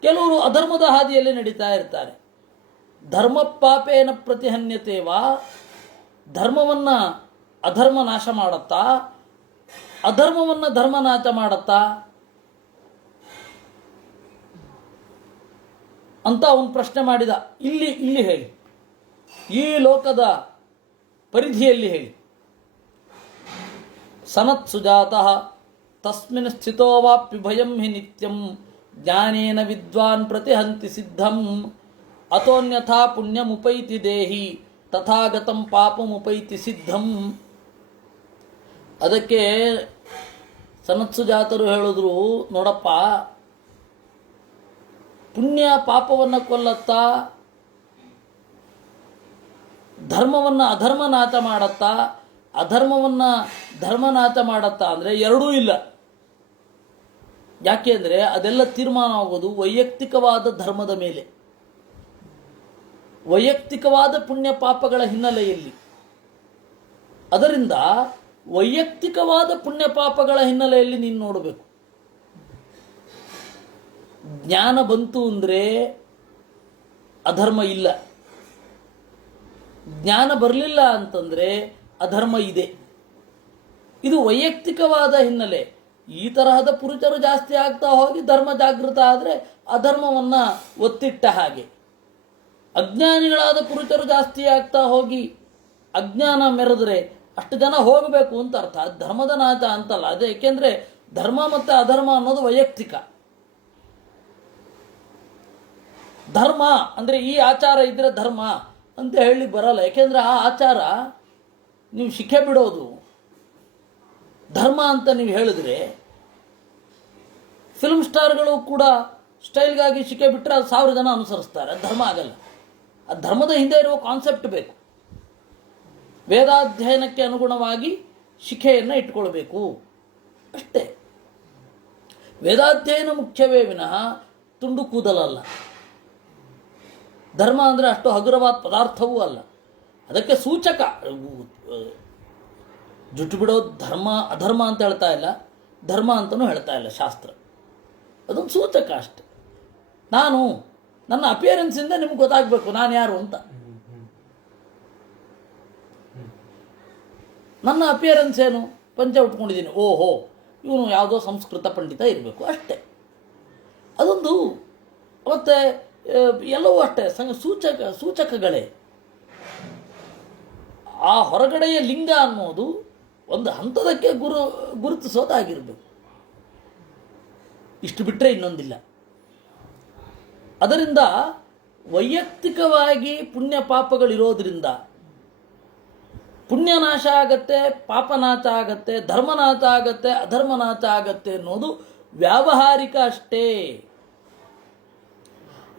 ಕೆಲವರು ಅಧರ್ಮದ ಹಾದಿಯಲ್ಲಿ ನಡೀತಾ ಇರ್ತಾರೆ. ಧರ್ಮ ಪಾಪೇನ ಪ್ರತಿಹನ್ಯತೆ ವಾ, ಧರ್ಮವನ್ನು ಅಧರ್ಮ ನಾಶ ಮಾಡುತ್ತಾ, ಅಧರ್ಮವನ್ನು ಧರ್ಮ ನಾಶ ಮಾಡುತ್ತಾ ಅಂತ ಅವನು ಪ್ರಶ್ನೆ ಮಾಡಿದ. ಇಲ್ಲಿ ಹೇಳಿ, ಈ ಲೋಕದ ಪರಿಧಿಯಲ್ಲಿ ಹೇಳಿ. ಸನತ್ ಸುಜಾತಃ ತಸ್ಮಿನ್ ಸ್ಥಿತೋ ವಾಪ್ಯ ಭಯಂ ಹಿ ನಿತ್ಯಂ ಜ್ಞಾನೇನ ವಿದ್ವಾನ್ ಪ್ರತಿಹಂತಿ ಸಿದ್ಧಂ ಅತೋನ್ಯಥಾ ಪುಣ್ಯಮುಪೈತಿ ದೇಹಿ ತಥಾಗತಂ ಪಾಪಮುಪೈತಿ ಸಿದ್ಧಂ. ಅದಕ್ಕೆ ಸನತ್ಸುಜಾತರು ಹೇಳಿದ್ರು, ನೋಡಪ್ಪ, ಪುಣ್ಯ ಪಾಪವನ್ನು ಕೊಲ್ಲತ್ತಾ, ಧರ್ಮವನ್ನು ಅಧರ್ಮ ನಾಶ ಮಾಡತ್ತಾ, ಅಧರ್ಮವನ್ನು ಧರ್ಮನಾಶ ಮಾಡತ್ತಾ ಅಂದರೆ ಎರಡೂ ಇಲ್ಲ. ಯಾಕೆ ಅಂದರೆ ಅದೆಲ್ಲ ತೀರ್ಮಾನ ಆಗೋದು ವೈಯಕ್ತಿಕವಾದ ಧರ್ಮದ ಮೇಲೆ, ವೈಯಕ್ತಿಕವಾದ ಪುಣ್ಯ ಪಾಪಗಳ ಹಿನ್ನೆಲೆಯಲ್ಲಿ. ಅದರಿಂದ ವೈಯಕ್ತಿಕವಾದ ಪುಣ್ಯ ಪಾಪಗಳ ಹಿನ್ನೆಲೆಯಲ್ಲಿ ನೀನು ನೋಡಬೇಕು. ಜ್ಞಾನ ಬಂತು ಅಂದರೆ ಅಧರ್ಮ ಇಲ್ಲ, ಜ್ಞಾನ ಬರಲಿಲ್ಲ ಅಂತಂದರೆ ಅಧರ್ಮ ಇದೆ. ಇದು ವೈಯಕ್ತಿಕವಾದ ಹಿನ್ನೆಲೆ. ಈ ತರಹದ ಪುರುಷರು ಜಾಸ್ತಿ ಆಗ್ತಾ ಹೋಗಿ ಧರ್ಮ ಜಾಗೃತ ಆದರೆ ಅಧರ್ಮವನ್ನು ಒತ್ತಿಟ್ಟ ಹಾಗೆ, ಅಜ್ಞಾನಿಗಳಾದ ಪುರುಷರು ಜಾಸ್ತಿ ಆಗ್ತಾ ಹೋಗಿ ಅಜ್ಞಾನ ಮೆರೆದ್ರೆ ಅಷ್ಟು ಜನ ಹೋಗಬೇಕು ಅಂತ ಅರ್ಥ. ಧರ್ಮದ ನಾಶ ಅಂತಲ್ಲ ಅದು. ಏಕೆಂದರೆ ಧರ್ಮ ಮತ್ತು ಅಧರ್ಮ ಅನ್ನೋದು ವೈಯಕ್ತಿಕ. ಧರ್ಮ ಅಂದರೆ ಈ ಆಚಾರ ಇದ್ರೆ ಧರ್ಮ ಅಂತ ಹೇಳಿ ಬರಲ್ಲ. ಯಾಕೆಂದರೆ ಆ ಆಚಾರ ನೀವು ಶಿಖೆ ಬಿಡೋದು ಧರ್ಮ ಅಂತ ನೀವು ಹೇಳಿದ್ರೆ, ಫಿಲ್ಮ್ ಸ್ಟಾರ್ಗಳು ಕೂಡ ಸ್ಟೈಲ್ಗಾಗಿ ಶಿಖೆ ಬಿಟ್ಟರೆ ಅದು 1000 ಜನ ಅನುಸರಿಸ್ತಾರೆ. ಅದು ಧರ್ಮ ಆಗಲ್ಲ. ಆ ಧರ್ಮದ ಹಿಂದೆ ಇರುವ ಕಾನ್ಸೆಪ್ಟ್ ಬೇಕು. ವೇದಾಧ್ಯಯನಕ್ಕೆ ಅನುಗುಣವಾಗಿ ಶಿಖೆಯನ್ನು ಇಟ್ಕೊಳ್ಬೇಕು ಅಷ್ಟೇ. ವೇದಾಧ್ಯಯನ ಮುಖ್ಯವೇ ವಿನಃ ತುಂಡು ಕೂದಲಲ್ಲ. ಧರ್ಮ ಅಂದರೆ ಅಷ್ಟು ಹಗುರವಾದ ಪದಾರ್ಥವೂ ಅಲ್ಲ. ಅದಕ್ಕೆ ಸೂಚಕ. ಜುಟ್ಟು ಬಿಡೋದು ಧರ್ಮ ಅಧರ್ಮ ಅಂತ ಹೇಳ್ತಾ ಇಲ್ಲ, ಧರ್ಮ ಅಂತಲೂ ಹೇಳ್ತಾ ಇಲ್ಲ ಶಾಸ್ತ್ರ. ಅದೊಂದು ಸೂಚಕ ಅಷ್ಟೆ. ನನ್ನ ಅಪಿಯರೆನ್ಸಿಂದ ನಿಮ್ಗೆ ಗೊತ್ತಾಗಬೇಕು ನಾನು ಯಾರು ಅಂತ. ನನ್ನ ಅಪಿಯರೆನ್ಸ್ ಏನು? ಪಂಚ ಉಟ್ಕೊಂಡಿದ್ದೀನಿ, ಓಹೋ ಇವನು ಯಾವುದೋ ಸಂಸ್ಕೃತ ಪಂಡಿತ ಇರಬೇಕು ಅಷ್ಟೇ. ಅದೊಂದು. ಮತ್ತು ಎಲ್ಲವೂ ಅಷ್ಟೇ ಸೂಚಕಗಳೇ. ಆ ಹೊರಗಡೆಯ ಲಿಂಗ ಅನ್ನೋದು ಒಂದು ಹಂತದಕ್ಕೆ ಗುರುತಿಸೋದಾಗಿರ್ಬೇಕು. ಇಷ್ಟು ಬಿಟ್ಟರೆ ಇನ್ನೊಂದಿಲ್ಲ. ಅದರಿಂದ ವೈಯಕ್ತಿಕವಾಗಿ ಪುಣ್ಯ ಪಾಪಗಳಿರೋದ್ರಿಂದ ಪುಣ್ಯನಾಶ ಆಗತ್ತೆ, ಪಾಪನಾಶ ಆಗತ್ತೆ, ಧರ್ಮನಾಶ ಆಗತ್ತೆ, ಅಧರ್ಮನಾಶ ಆಗತ್ತೆ ಅನ್ನೋದು ವ್ಯಾವಹಾರಿಕ ಅಷ್ಟೇ.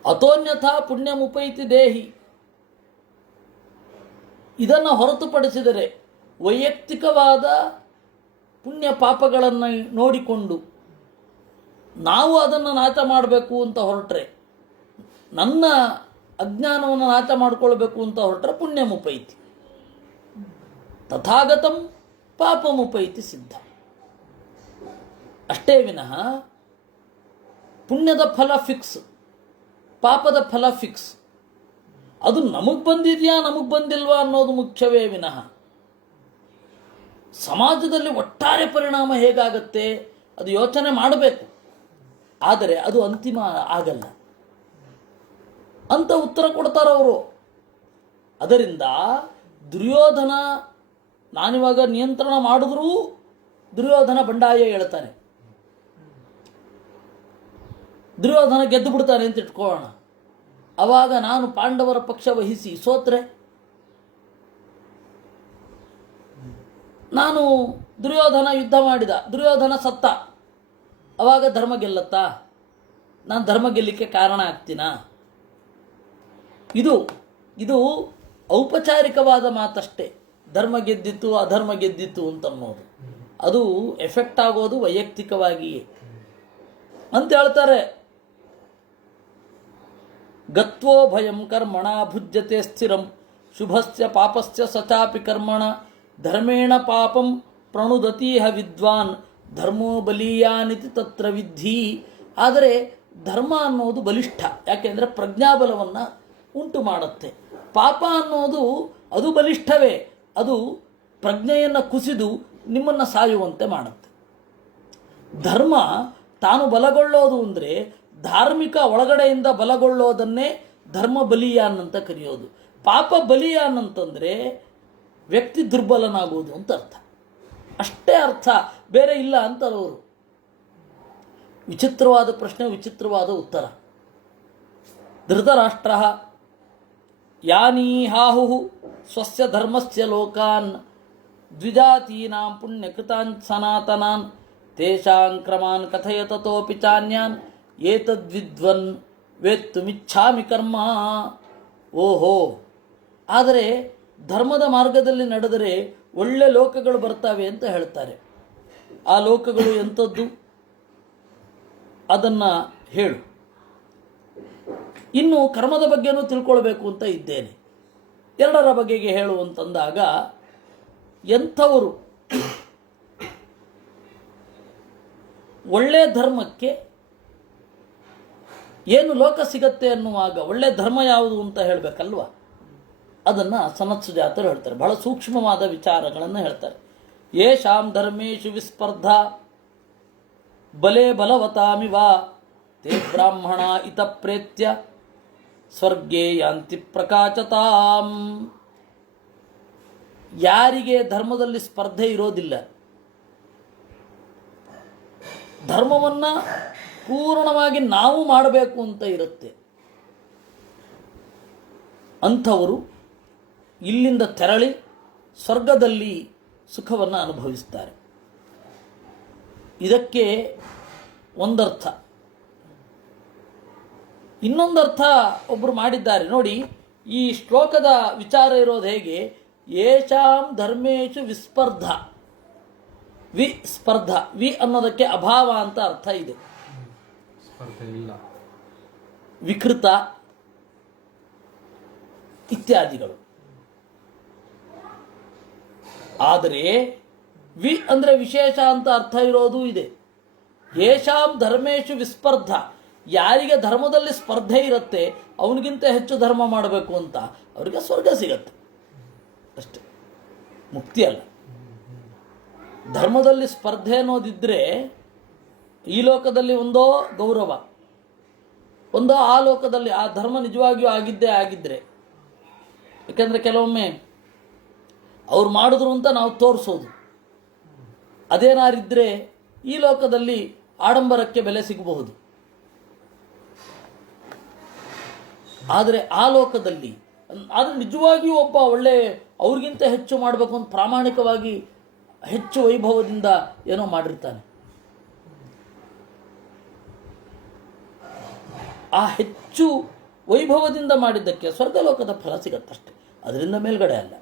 ಅಥೋನ್ಯಥಾ ಪುಣ್ಯಮುಪೈತಿ ದೇಹಿ. ಇದನ್ನು ಹೊರತುಪಡಿಸಿದರೆ ವೈಯಕ್ತಿಕವಾದ ಪುಣ್ಯ ಪಾಪಗಳನ್ನು ನೋಡಿಕೊಂಡು ನಾವು ಅದನ್ನು ನಾಶ ಮಾಡಬೇಕು ಅಂತ ಹೊರಟ್ರೆ, ನನ್ನ ಅಜ್ಞಾನವನ್ನು ನಾಶ ಮಾಡಿಕೊಳ್ಬೇಕು ಅಂತ ಹೊರಟ್ರೆ ಪುಣ್ಯಮುಪೈತಿ, ತಥಾಗತಂ ಪಾಪಮುಪೈತಿ ಸಿದ್ಧ. ಅಷ್ಟೇ ವಿನಃ ಪುಣ್ಯದ ಫಲ ಫಿಕ್ಸ್, ಪಾಪದ ಫಲ ಫಿಕ್ಸ್. ಅದು ನಮಗೆ ಬಂದಿದೆಯಾ ನಮಗೆ ಬಂದಿಲ್ವಾ ಅನ್ನೋದು ಮುಖ್ಯವೇ ವಿನಃ ಸಮಾಜದಲ್ಲಿ ಒಟ್ಟಾರೆ ಪರಿಣಾಮ ಹೇಗಾಗತ್ತೆ ಅದು ಯೋಚನೆ ಮಾಡಬೇಕು. ಆದರೆ ಅದು ಅಂತಿಮ ಆಗಲ್ಲ ಅಂತ ಉತ್ತರ ಕೊಡ್ತಾರವರು. ಅದರಿಂದ ದುರ್ಯೋಧನ, ನಾನಿವಾಗ ನಿಯಂತ್ರಣ ಮಾಡಿದ್ರೂ ದುರ್ಯೋಧನ ಬಂಡಾಯ ಹೇಳ್ತಾನೆ, ದುರ್ಯೋಧನ ಗೆದ್ದು ಬಿಡ್ತಾನೆ ಅಂತ ಇಟ್ಕೊಳ್ಳೋಣ. ಅವಾಗ ನಾನು ಪಾಂಡವರ ಪಕ್ಷ ವಹಿಸಿ ಸೋತ್ರೆ, ನಾನು ದುರ್ಯೋಧನ ಯುದ್ಧ ಮಾಡಿದ, ದುರ್ಯೋಧನ ಸತ್ತ, ಅವಾಗ ಧರ್ಮ ಗೆಲ್ಲತ್ತಾ? ನಾನು ಧರ್ಮ ಗೆಲ್ಲಿಕ್ಕೆ ಕಾರಣ ಆಗ್ತೀನಾ? ಇದು ಔಪಚಾರಿಕವಾದ ಮಾತಷ್ಟೇ. ಧರ್ಮ ಗೆದ್ದಿತ್ತು ಅಧರ್ಮ ಗೆದ್ದಿತ್ತು ಅಂತನ್ನೋದು ಅದು ಎಫೆಕ್ಟ್ ಆಗೋದು ವೈಯಕ್ತಿಕವಾಗಿಯೇ ಅಂತ ಹೇಳ್ತಾರೆ. ಗತ್ವೋ ಭಯಂ ಕರ್ಮಣ ಭುಜ್ಯತೆ ಸ್ಥಿರಂ ಶುಭಸ್ಯ ಪಾಪಸ್ಯ ಸಚಾಪಿ ಕರ್ಮಣ ಧರ್ಮೇಣ ಪಾಪಂ ಪ್ರಣುದತೀಹ ವಿದ್ವಾನ್ ಧರ್ಮೋ ಬಲೀಯಾನಿತಿ ತತ್ರ ವಿದ್ಧಿ. ಆದರೆ ಧರ್ಮ ಅನ್ನೋದು ಬಲಿಷ್ಠ, ಯಾಕೆಂದರೆ ಪ್ರಜ್ಞಾಬಲವನ್ನು ಉಂಟು ಮಾಡುತ್ತೆ. ಪಾಪ ಅನ್ನೋದು ಅದು ಬಲಿಷ್ಠವೇ, ಅದು ಪ್ರಜ್ಞೆಯನ್ನು ಕುಸಿದು ನಿಮ್ಮನ್ನು ಸಾಯುವಂತೆ ಮಾಡುತ್ತೆ. ಧರ್ಮ ತಾನು ಬಲಗೊಳ್ಳೋದು ಅಂದರೆ ಧಾರ್ಮಿಕ ಒಳಗಡೆಯಿಂದ ಬಲಗೊಳ್ಳೋದನ್ನೇ ಧರ್ಮ ಬಲಿಯಾನ್ ಅಂತ ಕರೆಯೋದು. ಪಾಪ ಬಲಿಯಾನ್ ಅಂತಂದರೆ ವ್ಯಕ್ತಿ ದುರ್ಬಲನಾಗೋದು ಅಂತ ಅರ್ಥ. ಅಷ್ಟೇ ಅರ್ಥ, ಬೇರೆ ಇಲ್ಲ ಅಂತಾರವರು. ವಿಚಿತ್ರವಾದ ಪ್ರಶ್ನೆ, ವಿಚಿತ್ರವಾದ ಉತ್ತರ. ಧೃತರಾಷ್ಟ್ರ ಯಾನೀಹಾಹು ಸ್ವಸ್ಯ ಧರ್ಮಸ್ಯ ಲೋಕಾನ್ ದ್ವಿಜಾತೀನಾಂ ಪುಣ್ಯಕೃತಾನ್ ಸನಾತನಾನ್ ತೇಷಾಂ ಕ್ರಮಾನ್ ಕಥಯತತೋಪಿ ಚಾನ್ಯಾನ್ ಏತದ್ವಿದ್ವನ್ ವೇತ್ತುಮಿಚ್ಛಾಮಿ ಕರ್ಮ. ಓಹೋ, ಆದರೆ ಧರ್ಮದ ಮಾರ್ಗದಲ್ಲಿ ನಡೆದರೆ ಒಳ್ಳೆ ಲೋಕಗಳು ಬರ್ತವೆ ಅಂತ ಹೇಳ್ತಾರೆ. ಆ ಲೋಕಗಳು ಎಂಥದ್ದು ಅದನ್ನು ಹೇಳು. ಇನ್ನು ಕರ್ಮದ ಬಗ್ಗೆನೂ ತಿಳ್ಕೊಳ್ಬೇಕು ಅಂತ ಇದ್ದೇನೆ. ಎರಡರ ಬಗೆಗೆ ಹೇಳು ಅಂತಂದಾಗ, ಎಂಥವರು ಒಳ್ಳೆ ಧರ್ಮಕ್ಕೆ ಏನು ಲೋಕ ಸಿಗತ್ತೆ ಅನ್ನುವಾಗ ಒಳ್ಳೆ ಧರ್ಮ ಯಾವುದು ಅಂತ ಹೇಳಬೇಕಲ್ವ, ಅದನ್ನು ಸನತ್ ಸುಜಾತರು ಹೇಳ್ತಾರೆ. ಬಹಳ ಸೂಕ್ಷ್ಮವಾದ ವಿಚಾರಗಳನ್ನು ಹೇಳ್ತಾರೆ. ಯೇಷಾಂ ಧರ್ಮೇಶು ವಿಸ್ಪರ್ಧಾ ಬಲೆ ಬಲವತಾಮಿವ ತೇ ಬ್ರಾಹ್ಮಣ ಇತ ಪ್ರೇತ್ಯ ಸ್ವರ್ಗೇ ಯಾಂತಿ ಪ್ರಕಾಶತಾಂ. ಯಾರಿಗೆ ಧರ್ಮದಲ್ಲಿ ಸ್ಪರ್ಧೆ ಇರೋದಿಲ್ಲ, ಧರ್ಮವನ್ನು ಪೂರ್ಣವಾಗಿ ನಾವು ಮಾಡಬೇಕು ಅಂತ ಇರುತ್ತೆ, ಅಂಥವರು ಇಲ್ಲಿಂದ ತೆರಳಿ ಸ್ವರ್ಗದಲ್ಲಿ ಸುಖವನ್ನು ಅನುಭವಿಸ್ತಾರೆ. ಇದಕ್ಕೆ ಒಂದರ್ಥ. ಇನ್ನೊಂದರ್ಥ ಒಬ್ಬರು ಮಾಡಿದ್ದಾರೆ ನೋಡಿ. ಈ ಶ್ಲೋಕದ ವಿಚಾರ ಇರೋದು ಹೇಗೆ, ಯೇಷಾಂ ಧರ್ಮೇಶು ವಿಸ್ಪರ್ಧ. ವಿಸ್ಪರ್ಧ, ವಿ ಅನ್ನೋದಕ್ಕೆ ಅಭಾವ ಅಂತ ಅರ್ಥ ಇದೆ. ವಿಕೃತ ಇತ್ಯಾದಿಗಳು. ಆದರೆ ವಿ ಅಂದರೆ ವಿಶೇಷ ಅಂತ ಅರ್ಥ ಇರೋದು ಇದೆ. ಯೇಷಾಂ ಧರ್ಮೇಶು ವಿಸ್ಪರ್ಧ, ಯಾರಿಗೆ ಧರ್ಮದಲ್ಲಿ ಸ್ಪರ್ಧೆ ಇರುತ್ತೆ ಅವನಿಗಿಂತ ಹೆಚ್ಚು ಧರ್ಮ ಮಾಡಬೇಕು ಅಂತ ಅವರಿಗೆ ಸ್ವರ್ಗ ಸಿಗತ್ತೆ ಅಷ್ಟೆ, ಮುಕ್ತಿ ಅಲ್ಲ. ಧರ್ಮದಲ್ಲಿ ಸ್ಪರ್ಧೆ ಅನ್ನೋದಿದ್ದರೆ ಈ ಲೋಕದಲ್ಲಿ ಒಂದೋ ಗೌರವ, ಒಂದೋ ಆ ಲೋಕದಲ್ಲಿ ಆ ಧರ್ಮ ನಿಜವಾಗಿಯೂ ಆಗಿದ್ದರೆ, ಯಾಕೆಂದರೆ ಕೆಲವೊಮ್ಮೆ ಅವ್ರು ಮಾಡಿದ್ರು ಅಂತ ನಾವು ತೋರಿಸೋದು, ಅದೇನಾರಿದ್ರೆ ಈ ಲೋಕದಲ್ಲಿ ಆಡಂಬರಕ್ಕೆ ಬೆಲೆ ಸಿಗಬಹುದು. ಆದರೆ ಆ ಲೋಕದಲ್ಲಿ ಆದರೆ ನಿಜವಾಗಿಯೂ ಒಬ್ಬ ಒಳ್ಳೆ ಅವ್ರಿಗಿಂತ ಹೆಚ್ಚು ಮಾಡಬೇಕು ಅಂತ ಪ್ರಾಮಾಣಿಕವಾಗಿ ಹೆಚ್ಚು ವೈಭವದಿಂದ ಏನೋ ಮಾಡಿರ್ತಾನೆ. ಆ ಹೆಚ್ಚು ವೈಭವದಿಂದ ಮಾಡಿದ್ದಕ್ಕೆ ಸ್ವರ್ಗಲೋಕದ ಫಲ ಸಿಗತ್ತಷ್ಟೆ, ಅದರಿಂದ ಮೇಲ್ಗಡೆ ಅಲ್ಲ.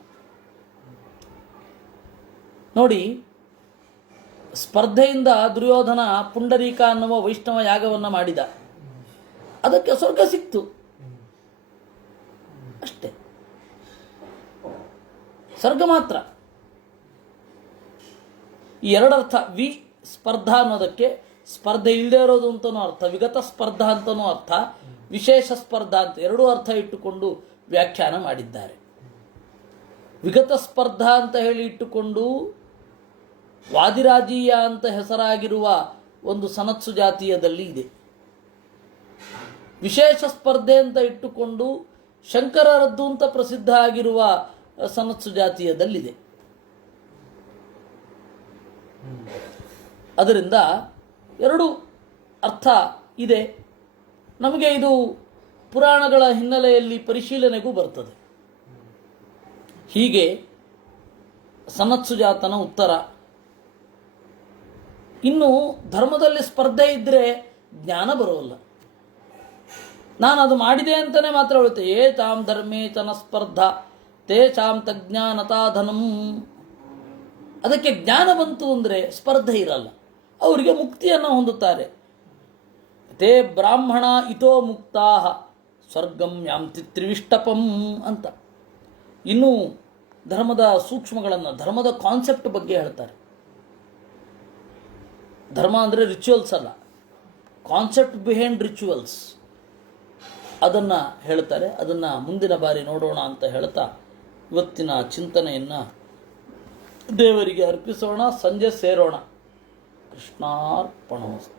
ನೋಡಿ, ಸ್ಪರ್ಧೆಯಿಂದ ದುರ್ಯೋಧನ ಪುಂಡರೀಕ ಅನ್ನುವ ವೈಷ್ಣವ ಯಾಗವನ್ನು ಮಾಡಿದ, ಅದಕ್ಕೆ ಸ್ವರ್ಗ ಸಿಕ್ತು ಅಷ್ಟೇ, ಸ್ವರ್ಗ ಮಾತ್ರ. ಈ ಎರಡರ್ಥ, ಸ್ಪರ್ಧಾ ಅನ್ನೋದಕ್ಕೆ ಸ್ಪರ್ಧೆ ಇಲ್ಲದೆ ಇರೋದು ಅಂತನೂ ಅರ್ಥ, ವಿಗತ ಸ್ಪರ್ಧಾ ಅಂತನೂ ಅರ್ಥ, ವಿಶೇಷ ಸ್ಪರ್ಧಾ ಅಂತ ಎರಡೂ ಅರ್ಥ ಇಟ್ಟುಕೊಂಡು ವ್ಯಾಖ್ಯಾನ ಮಾಡಿದ್ದಾರೆ. ವಿಗತ ಸ್ಪರ್ಧಾ ಅಂತ ಹೇಳಿ ಇಟ್ಟುಕೊಂಡು ವಾದಿರಾಜೀಯ ಅಂತ ಹೆಸರಾಗಿರುವ ಒಂದು ಸನತ್ಸು ಜಾತೀಯದಲ್ಲಿ ಇದೆ. ವಿಶೇಷ ಸ್ಪರ್ಧೆ ಅಂತ ಇಟ್ಟುಕೊಂಡು ಶಂಕರರದ್ದು ಅಂತ ಪ್ರಸಿದ್ಧ ಆಗಿರುವ ಸನತ್ಸು ಜಾತೀಯದಲ್ಲಿದೆ. ಅದರಿಂದ ಎರಡು ಅರ್ಥ ಇದೆ. ನಮಗೆ ಇದು ಪುರಾಣಗಳ ಹಿನ್ನೆಲೆಯಲ್ಲಿ ಪರಿಶೀಲನೆಗೂ ಬರ್ತದೆ. ಹೀಗೆ ಸನತ್ಸು ಜಾತನ ಉತ್ತರ. ಇನ್ನು ಧರ್ಮದಲ್ಲಿ ಸ್ಪರ್ಧೆ ಇದ್ದರೆ ಜ್ಞಾನ ಬರೋಲ್ಲ. ನಾನು ಅದು ಮಾಡಿದೆ ಅಂತಲೇ ಮಾತ್ರ ಹೇಳುತ್ತೆ. ತಾಂ ಧರ್ಮೇ ಚನ ಸ್ಪರ್ಧಾ ತೇಷಾಂ ತಜ್ಞಾನತಾ ಧನಂ. ಅದಕ್ಕೆ ಜ್ಞಾನ ಬಂತು ಅಂದರೆ ಸ್ಪರ್ಧೆ ಇರಲ್ಲ, ಅವರಿಗೆ ಮುಕ್ತಿಯನ್ನು ಹೊಂದುತ್ತಾರೆ. ತೇ ಬ್ರಾಹ್ಮಣ ಇತೋ ಮುಕ್ತಾ ಸ್ವರ್ಗಂ ಯಾಂತಿ ತ್ರಿವಿಷ್ಟಪಂ ಅಂತ. ಇನ್ನು ಧರ್ಮದ ಸೂಕ್ಷ್ಮಗಳನ್ನು, ಧರ್ಮದ ಕಾನ್ಸೆಪ್ಟ್ ಬಗ್ಗೆ ಹೇಳ್ತಾರೆ. ಧರ್ಮ ಅಂದರೆ ರಿಚುವಲ್ಸ್ ಅಲ್ಲ, ಕಾನ್ಸೆಪ್ಟ್ ಬಿಹೈಂಡ್ ರಿಚುವಲ್ಸ್, ಅದನ್ನು ಹೇಳ್ತಾರೆ. ಅದನ್ನು ಮುಂದಿನ ಬಾರಿ ನೋಡೋಣ ಅಂತ ಹೇಳ್ತಾ ಇವತ್ತಿನ ಚಿಂತನೆಯನ್ನು ದೇವರಿಗೆ ಅರ್ಪಿಸೋಣ. ಸಂಜೆ ಸೇರೋಣ. ಕೃಷ್ಣಾರ್ಪಣಮಸ್ತು.